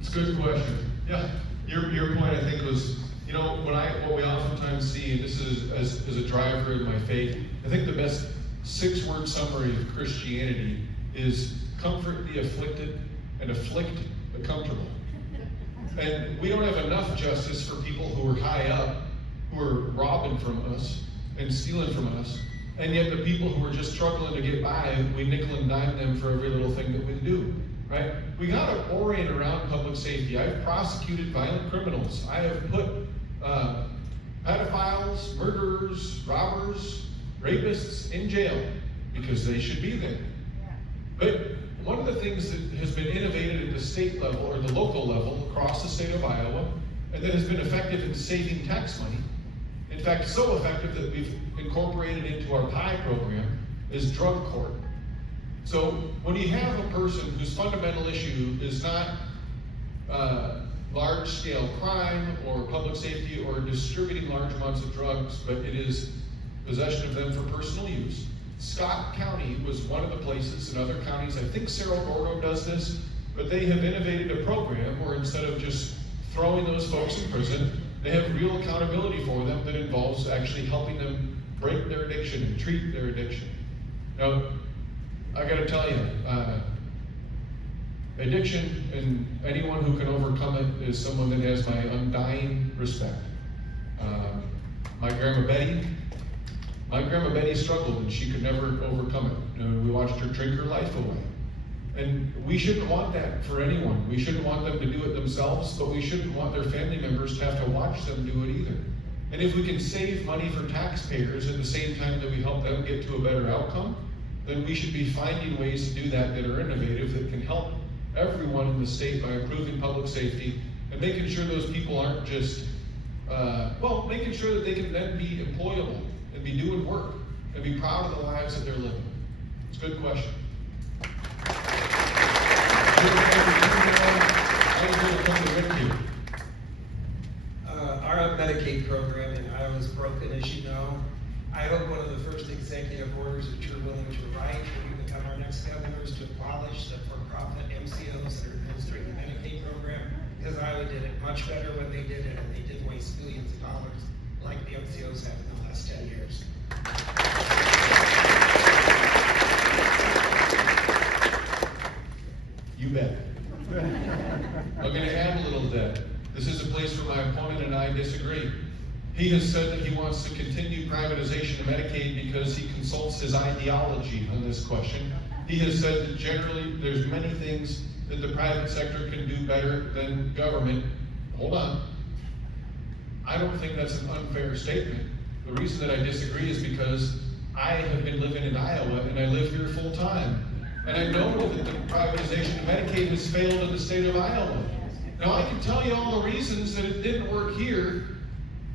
It's a good question. Yeah, your point I think was, you know, what we oftentimes see, and this is as a driver in my faith, I think the best 6-word summary of Christianity is comfort the afflicted and afflict the comfortable. And we don't have enough justice for people who are high up, who are robbing from us and stealing from us, and yet the people who are just struggling to get by, we nickel and dime them for every little thing that we do, right? We gotta orient around public safety. I've prosecuted violent criminals. I have put pedophiles, murderers, robbers, rapists in jail because they should be there. But one of the things that has been innovated at the state level or the local level across the state of Iowa, and that has been effective in saving tax money, in fact, so effective that we've incorporated into our PI program, is drug court. So when you have a person whose fundamental issue is not large-scale crime or public safety or distributing large amounts of drugs, but it is possession of them for personal use. Scott County was one of the places, in other counties, I think Cerro Gordo does this, but they have innovated a program where instead of just throwing those folks in prison, they have real accountability for them that involves actually helping them break their addiction and treat their addiction. Now, I gotta tell you, addiction and anyone who can overcome it is someone that has my undying respect. My Grandma Betty struggled and she could never overcome it. You know, we watched her drink her life away. And we shouldn't want that for anyone. We shouldn't want them to do it themselves, but we shouldn't want their family members to have to watch them do it either. And if we can save money for taxpayers at the same time that we help them get to a better outcome, then we should be finding ways to do that that are innovative, that can help everyone in the state by improving public safety and making sure those people aren't just, making sure that they can then be employable and be doing work and be proud of the lives that they're living. It's a good question. Our Medicaid program in Iowa is broken, as you know. I hope one of the first executive orders that you're willing to write when you become our next governor is to abolish the for-profit MCOs that are administering the Medicaid program, because Iowa did it much better when they did it, and they didn't waste billions of dollars like the MCOs have in the last 10 years. You bet. I'm going to add a little to that. This is a place where my opponent and I disagree. He has said that he wants to continue privatization of Medicaid because he consults his ideology on this question. He has said that generally there's many things that the private sector can do better than government. Hold on. I don't think that's an unfair statement. The reason that I disagree is because I have been living in Iowa and I live here full time. And I know that the privatization of Medicaid has failed in the state of Iowa. Now I can tell you all the reasons that it didn't work here,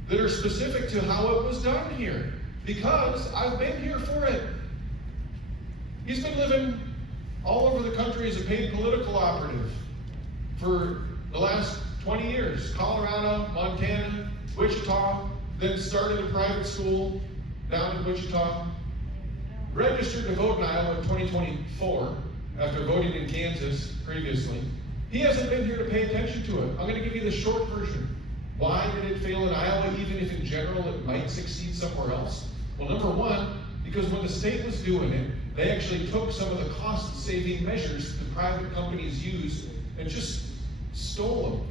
that are specific to how it was done here, because I've been here for it. He's been living all over the country as a paid political operative for the last 20 years. Colorado, Montana, Wichita, then started a private school down in Wichita. Registered to vote in Iowa in 2024 after voting in Kansas previously. He hasn't been here to pay attention to it. I'm going to give you the short version. Why did it fail in Iowa, even if in general it might succeed somewhere else? Well, number one, because when the state was doing it, they actually took some of the cost-saving measures that private companies use and just stole them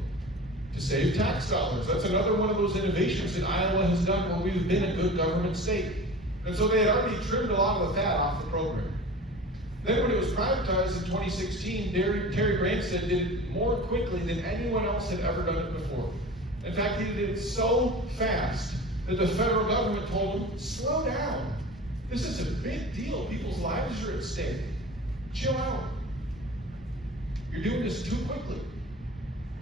to save tax dollars. That's another one of those innovations that Iowa has done where we've been a good government state. And so they had already trimmed a lot of the fat off the program. Then when it was privatized in 2016, Terry Branstad did it more quickly than anyone else had ever done it before. In fact, he did it so fast that the federal government told him, slow down. This is a big deal. People's lives are at stake. Chill out. You're doing this too quickly.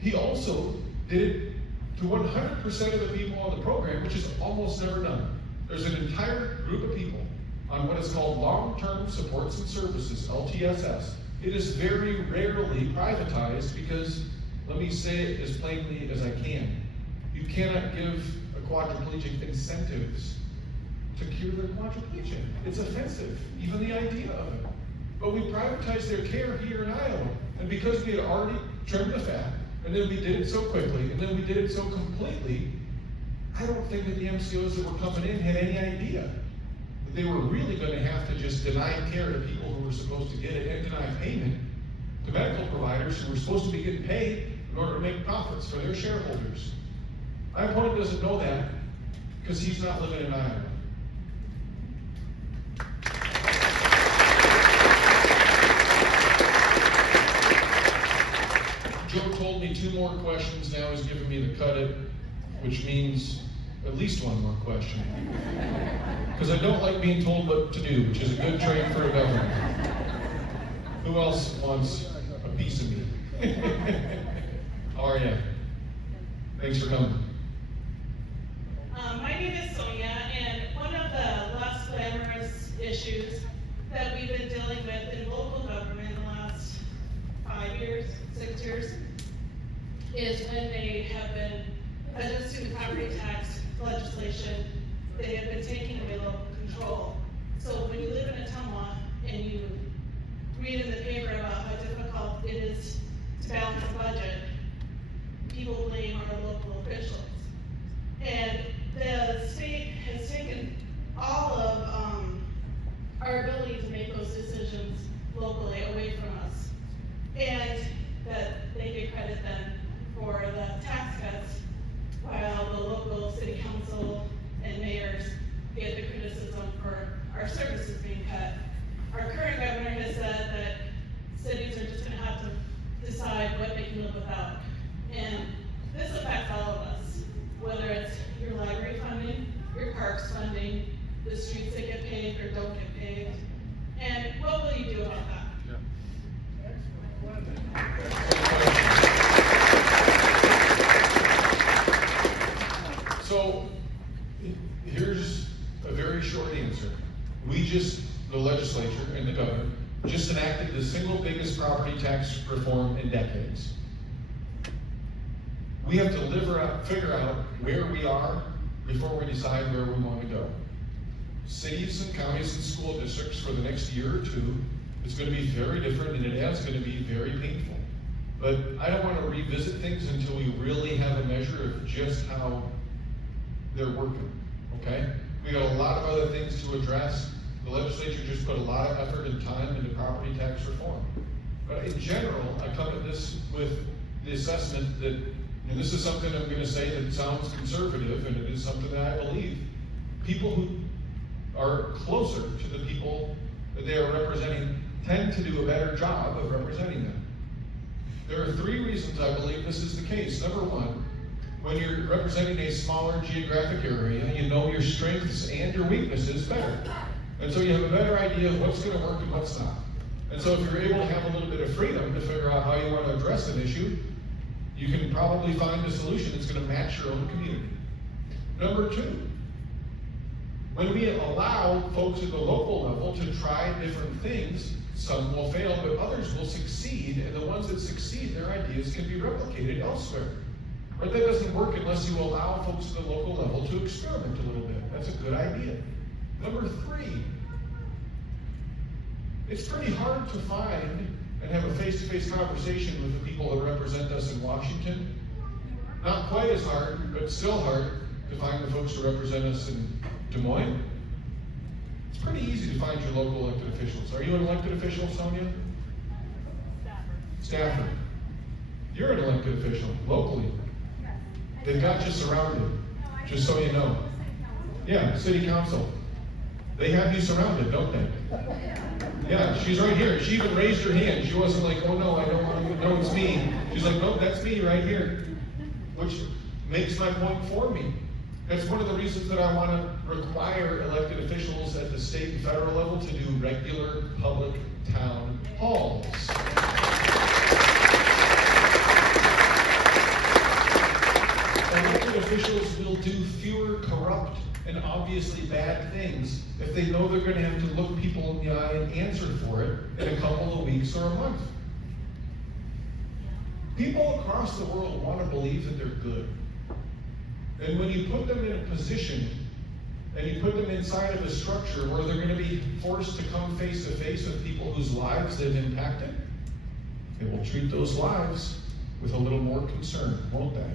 He also did it to 100% of the people on the program, which is almost never done. There's an entire group of people on what is called long-term supports and services, LTSS. It is very rarely privatized because, let me say it as plainly as I can, you cannot give a quadriplegic incentives to cure their quadriplegia. It's offensive, even the idea of it. But we privatized their care here in Iowa, and because we had already trimmed the fat, and then we did it so quickly, and then we did it so completely, I don't think that the MCOs that were coming in had any idea that they were really going to have to just deny care to people who were supposed to get it and deny payment to medical providers who were supposed to be getting paid in order to make profits for their shareholders. My opponent doesn't know that because he's not living in Iowa. Joe told me 2 more questions, now he's giving me the cut it, which means at least 1 more question. Because I don't like being told what to do, which is a good trait for a governor. Who else wants a piece of me? How are you? Thanks for coming. My name is Sonia, and one of the less glamorous issues that we've been dealing with in local government in the last 5 years, 6 years, is when they have been adjusting the property tax legislation, they have been taking away local control. So when you live in Ottumwa and you read in the paper about how difficult it is to balance a budget, people blame our local officials. And the state has taken all of our ability to make those decisions locally away from us. And that they get credit then for the tax cuts, while the local city council and mayors get the criticism for our services being cut. Our current governor has said that cities are just gonna have to decide what they can live without. And this affects all of us, whether it's your library funding, your parks funding, the streets that get paved or don't get paved. And what will you do about that? So, here's a very short answer. The legislature and the governor, just enacted the single biggest property tax reform in decades. We have to figure out where we are before we decide where we want to go. Cities and counties and school districts for the next year or 2, it's going to be very different and it is going to be very painful. But I don't want to revisit things until we really have a measure of just how they're working, okay? We got a lot of other things to address. The legislature just put a lot of effort and time into property tax reform. But in general, I come at this with the assessment that, and this is something I'm going to say that sounds conservative, and it is something that I believe, people who are closer to the people that they are representing tend to do a better job of representing them. There are 3 reasons I believe this is the case. Number 1, when you're representing a smaller geographic area, you know your strengths and your weaknesses better. And so you have a better idea of what's going to work and what's not. And so if you're able to have a little bit of freedom to figure out how you want to address an issue, you can probably find a solution that's going to match your own community. Number two, when we allow folks at the local level to try different things, some will fail, but others will succeed, and the ones that succeed, their ideas can be replicated elsewhere. But that doesn't work unless you allow folks at the local level to experiment a little bit. That's a good idea. Number three, it's pretty hard to find and have a face-to-face conversation with the people that represent us in Washington. Not quite as hard, but still hard to find the folks who represent us in Des Moines. It's pretty easy to find your local elected officials. Are you an elected official, Sonia? Stafford. You're an elected official, locally. They've got you surrounded, just so you know. Yeah, city council. They have you surrounded, don't they? Yeah, she's right here. She even raised her hand. She wasn't like, oh no, I don't want to, no, it's me. She's like, no, that's me right here. Which makes my point for me. That's one of the reasons that I want to require elected officials at the state and federal level to do regular public town halls. Elected officials will do fewer corrupt and obviously bad things if they know they're going to have to look people in the eye and answer for it in a couple of weeks or a month. People across the world want to believe that they're good. And when you put them in a position and you put them inside of a structure where they're going to be forced to come face to face with people whose lives they've impacted, they will treat those lives with a little more concern, won't they?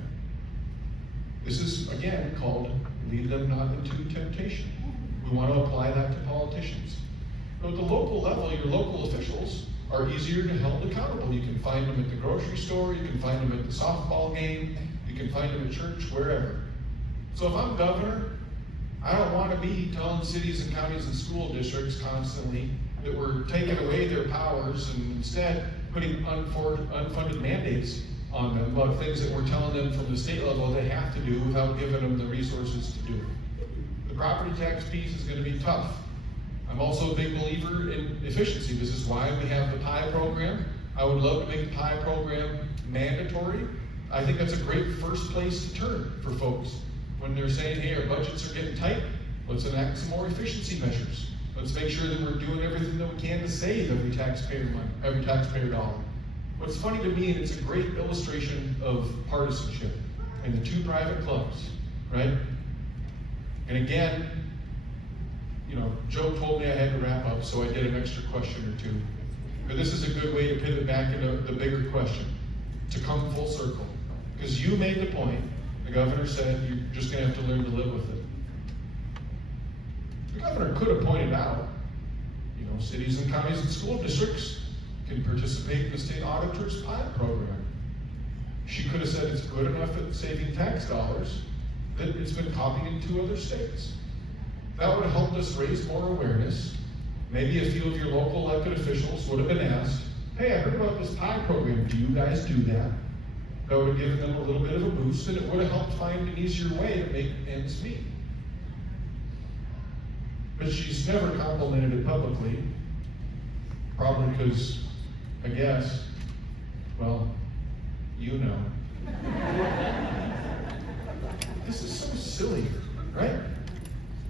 This is, again, called lead them not into temptation. We want to apply that to politicians. But at the local level, your local officials are easier to hold accountable. You can find them at the grocery store, you can find them at the softball game, you can find them at church, wherever. So if I'm governor, I don't want to be telling cities and counties and school districts constantly that we're taking away their powers and instead putting unfunded mandates on them about things that we're telling them from the state level they have to do without giving them the resources to do it. The property tax piece is going to be tough. I'm also a big believer in efficiency. This is why we have the PI program. I would love to make the PI program mandatory. I think that's a great first place to turn for folks. When they're saying, hey, our budgets are getting tight, let's enact some more efficiency measures. Let's make sure that we're doing everything that we can to save every taxpayer money, every taxpayer dollar. What's funny to me, and it's a great illustration of partisanship, and the two private clubs, right? And again, you know, Joe told me I had to wrap up, so I did an extra question or two. But this is a good way to pivot back into the bigger question, to come full circle. Because you made the point, the governor said you're just going to have to learn to live with it. The governor could have pointed out, you know, cities and counties and school districts can participate in the state auditor's pilot program. She could have said it's good enough at saving tax dollars that it's been copied into other states. That would have helped us raise more awareness. Maybe a few of your local elected officials would have been asked, hey, I heard about this pilot program, do you guys do that? That would have given them a little bit of a boost, and it would have helped find an easier way to make ends meet. But she's never complimented it publicly, probably because, I guess, well, you know. This is so silly, right?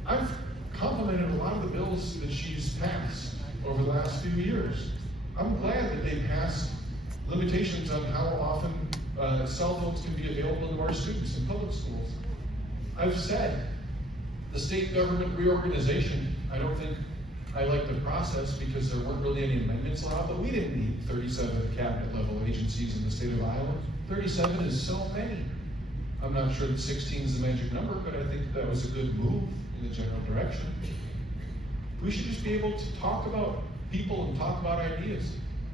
I've complimented a lot of the bills that she's passed over the last few years. I'm glad that they passed limitations on how often cell phones can be available to our students in public schools. I've said the state government reorganization, I don't think I like the process because there weren't really any amendments allowed, but we didn't need 37 cabinet level agencies in the state of Iowa. 37 is so many. I'm not sure that 16 is the magic number, but I think that was a good move in the general direction. We should just be able to talk about people and talk about ideas.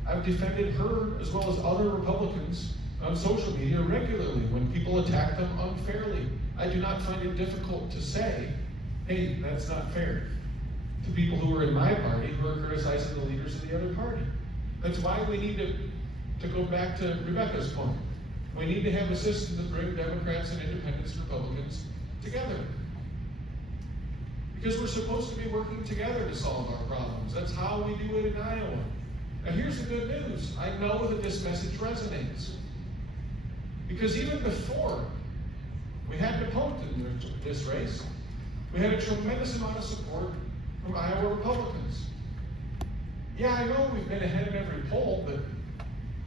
I've defended her as well as other Republicans on social media regularly when people attack them unfairly. I do not find it difficult to say, hey, that's not fair, to people who are in my party who are criticizing the leaders of the other party. That's why we need to go back to Rebecca's point. We need to have a system that brings Democrats and independents, Republicans together. Because we're supposed to be working together to solve our problems. That's how we do it in Iowa. Now here's the good news. I know that this message resonates. Because even before We had an opponent in this race. We had a tremendous amount of support from Iowa Republicans. Yeah, I know we've been ahead in every poll, but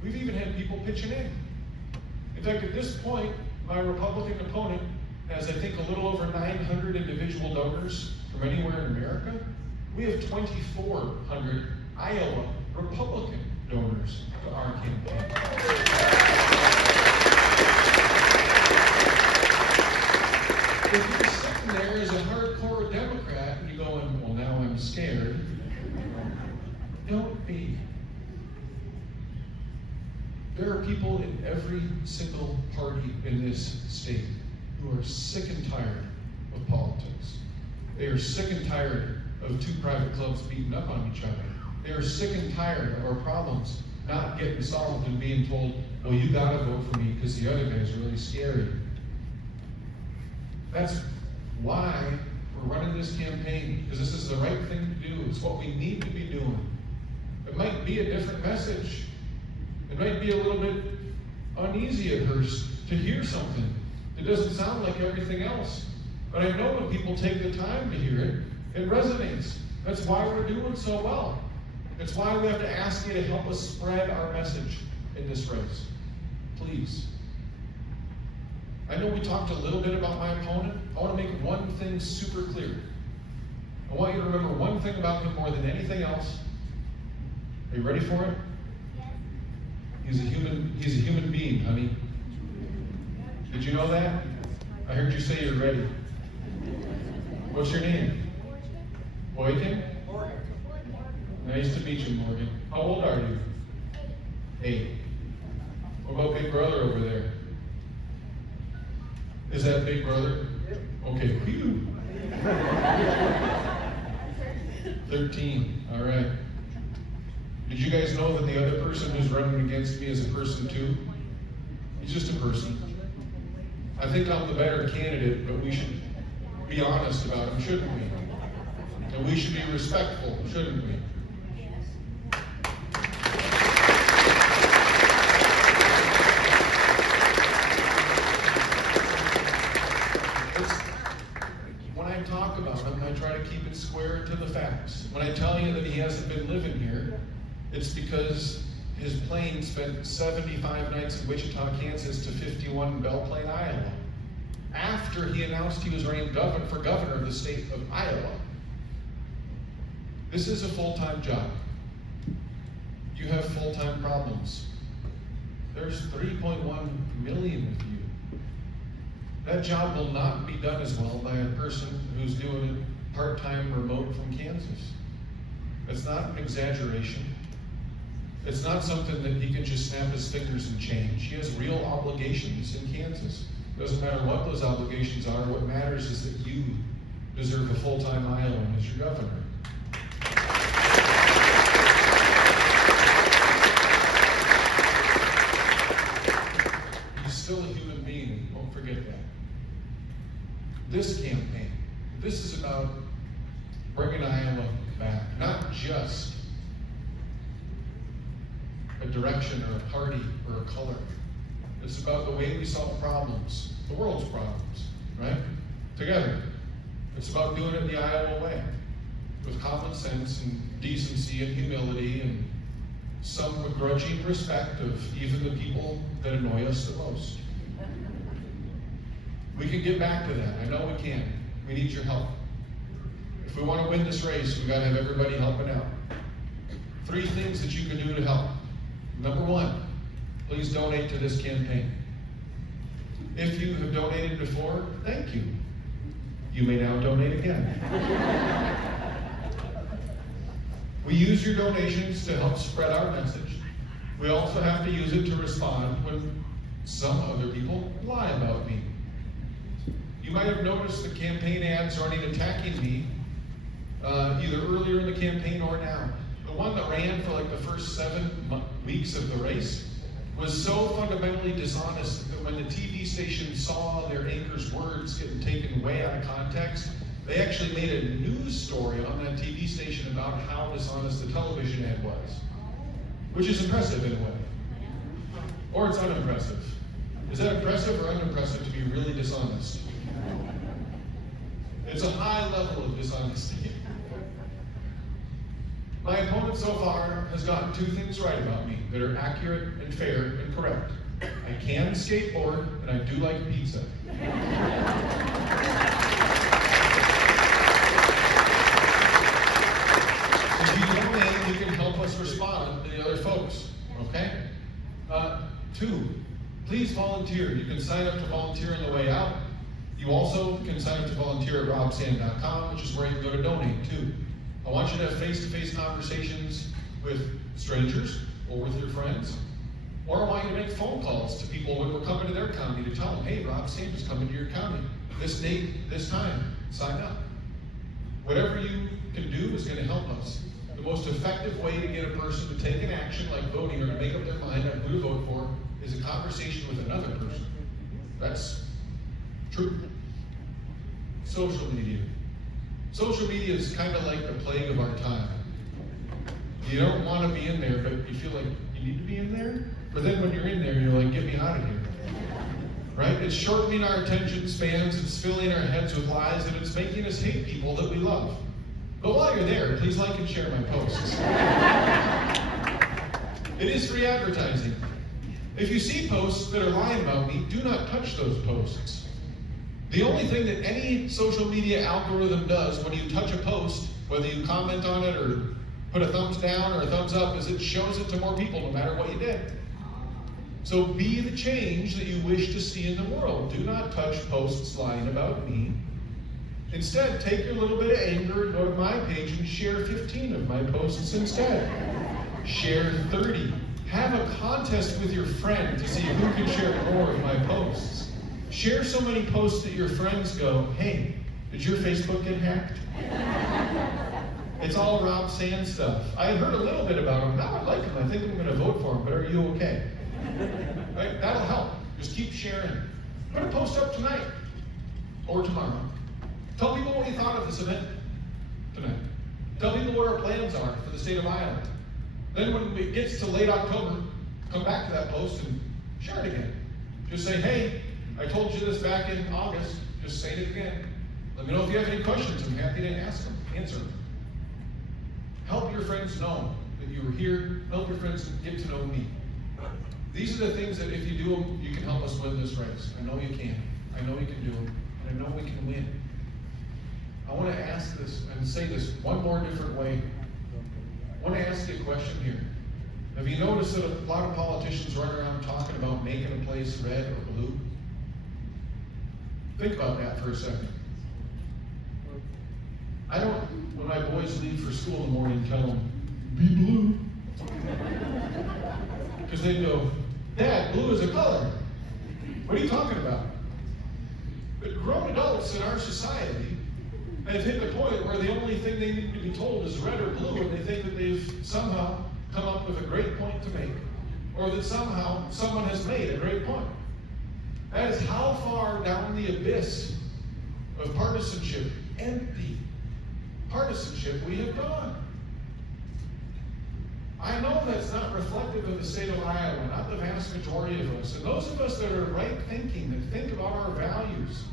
we've even had people pitching in. In fact, at this point, my Republican opponent has, I think, a little over 900 individual donors from anywhere in America. We have 2,400 Iowa Republican donors to our campaign. If you're sitting there as a hardcore Democrat and you're going, well, now I'm scared, don't be. There are people in every single party in this state who are sick and tired of politics. They are sick and tired of two private clubs beating up on each other. They are sick and tired of our problems not getting solved and being told, well, you gotta vote for me because the other guy's really scary. That's why we're running this campaign, because this is the right thing to do. It's what we need to be doing. It might be a different message. It might be a little bit uneasy at first to hear something that doesn't sound like everything else. But I know when people take the time to hear it, it resonates. That's why we're doing so well. It's why we have to ask you to help us spread our message in this race. Please. I know we talked a little bit about my opponent. I want to make one thing super clear. I want you to remember one thing about him more than anything else. Are you ready for it? He's a human being, honey. Did you know that? I heard you say you're ready. What's your name? Boykin? Nice to meet you, Morgan. How old are you? 8. What about Big Brother over there? Is that Big Brother? Okay, phew. 13, all right. Did you guys know that the other person who's running against me is a person too? He's just a person. I think I'm the better candidate, but we should be honest about him, shouldn't we? And we should be respectful, shouldn't we? When I talk about him, I try to keep it square to the facts. When I tell you that he hasn't been living here, it's because his plane spent 75 nights in Wichita, Kansas to 51 in Belle Plaine, Iowa, after he announced he was running for governor of the state of Iowa. This is a full-time job. You have full-time problems. There's 3.1 million of you. That job will not be done as well by a person who's doing it part-time remote from Kansas. It's not an exaggeration. It's not something that he can just snap his fingers and change. He has real obligations in Kansas. Doesn't matter what those obligations are, what matters is that you deserve a full-time Iowan as your governor. He's still a human being, don't forget that. This campaign, this is about bringing Iowa back, not just a direction or a party or a color. It's about the way we solve problems, the world's problems, right? Together. It's about doing it the Iowa way, with common sense and decency and humility and some begrudging respect of even the people that annoy us the most. We can get back to that. I know we can. We need your help. If we want to win this race, we've got to have everybody helping out. 3 things that you can do to help. Number 1, please donate to this campaign. If you have donated before, thank you. You may now donate again. We use your donations to help spread our message. We also have to use it to respond when some other people lie about me. You might have noticed the campaign ads running attacking me, either earlier in the campaign or now. The one that ran for like the first 7 weeks of the race was so fundamentally dishonest that when the TV station saw their anchor's words getting taken way out of context, they actually made a news story on that TV station about how dishonest the television ad was. Which is impressive in a way. Or it's unimpressive. Is that impressive or unimpressive to be really dishonest? It's a high level of dishonesty. My opponent so far has gotten two things right about me that are accurate and fair and correct. I can skateboard and I do like pizza. If you donate, you can help us respond to the other folks, okay? Two, please volunteer. You can sign up to volunteer on the way out. You also can sign up to volunteer at robsand.com, which is where you can go to donate too. I want you to have face-to-face conversations with strangers or with your friends. Or I want you to make phone calls to people when we're coming to their county to tell them, hey, Rob Sand is coming to your county. This date, this time, sign up. Whatever you can do is going to help us. The most effective way to get a person to take an action like voting or to make up their mind on who to vote for is a conversation with another person. That's true. Social media. Social media is kind of like the plague of our time. You don't want to be in there, but you feel like you need to be in there. But then when you're in there, you're like, get me out of here. Right? It's shortening our attention spans, it's filling our heads with lies, and it's making us hate people that we love. But while you're there, please like and share my posts. It is free advertising. If you see posts that are lying about me, do not touch those posts. The only thing that any social media algorithm does when you touch a post, whether you comment on it or put a thumbs down or a thumbs up, is it shows it to more people no matter what you did. So be the change that you wish to see in the world. Do not touch posts lying about me. Instead, take your little bit of anger and go to my page and share 15 of my posts instead. Share 30. Have a contest with your friend to see who can share more of my posts. Share so many posts that your friends go, hey, did your Facebook get hacked? It's all Rob Sand stuff. I heard a little bit about him. Now I like him. I think I'm going to vote for him, but are you okay? Right? That'll help. Just keep sharing. Put a post up tonight or tomorrow. Tell people what you thought of this event tonight. Tell people what our plans are for the state of Iowa. Then when it gets to late October, come back to that post and share it again. Just say, hey, I told you this back in August. Just say it again. Let me know if you have any questions. I'm happy to answer them. Help your friends know that you were here. Help your friends get to know me. These are the things that if you do them, you can help us win this race. I know you can. I know you can do them. And I know we can win. I want to ask this and say this one more different way. I want to ask you a question here. Have you noticed that a lot of politicians run around talking about making a place red or blue? Think about that for a second. I don't, when my boys leave for school in the morning, tell them, be blue. Because they go, Dad, blue is a color. What are you talking about? But grown adults in our society have hit the point where the only thing they need to be told is red or blue, and they think that they've somehow come up with a great point to make, or that somehow someone has made a great point. That is how far down the abyss of partisanship, empty partisanship, we have gone. I know that's not reflective of the state of Iowa, not the vast majority of us. And those of us that are right thinking, that think about our values,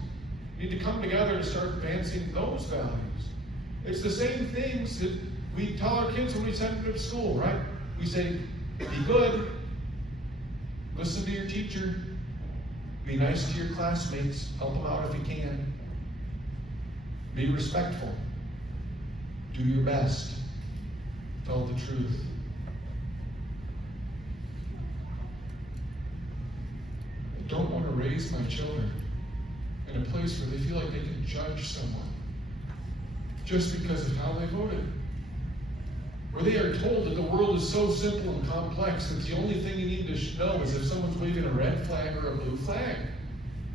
need to come together to start advancing those values. It's the same things that we tell our kids when we send them to school, right? We say, be good, listen to your teacher, be nice to your classmates, help them out if you can, be respectful, do your best, tell the truth. I don't want to raise my children in a place where they feel like they can judge someone just because of how they voted. Where they are told that the world is so simple and complex that the only thing you need to know is if someone's waving a red flag or a blue flag.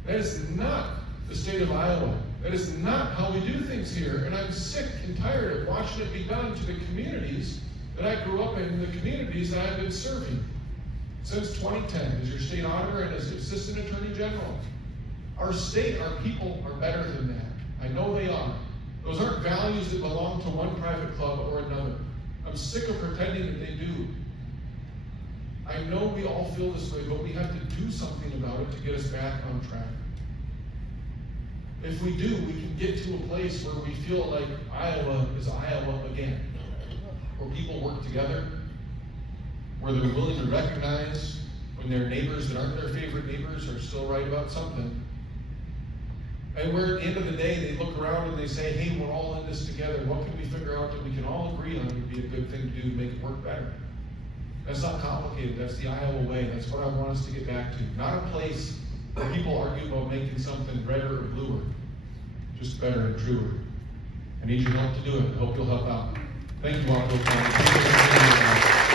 That is not the state of Iowa. That is not how we do things here. And I'm sick and tired of watching it be done to the communities that I grew up in, the communities that I've been serving since 2010 as your state auditor and as assistant attorney general. Our state, our people are better than that. I know they are. Those aren't values that belong to one private club or another. I'm sick of pretending that they do. I know we all feel this way, but we have to do something about it to get us back on track. If we do, we can get to a place where we feel like Iowa is Iowa again, where people work together, where they're willing to recognize when their neighbors that aren't their favorite neighbors are still right about something. And where at the end of the day, they look around and they say, hey, we're all in this together. What can we figure out that we can all agree on would be a good thing to do to make it work better? That's not complicated. That's the Iowa way. That's what I want us to get back to. Not a place where people argue about making something redder or bluer, just better and truer. I need your help to do it. I hope you'll help out. Thank you, Wapello County.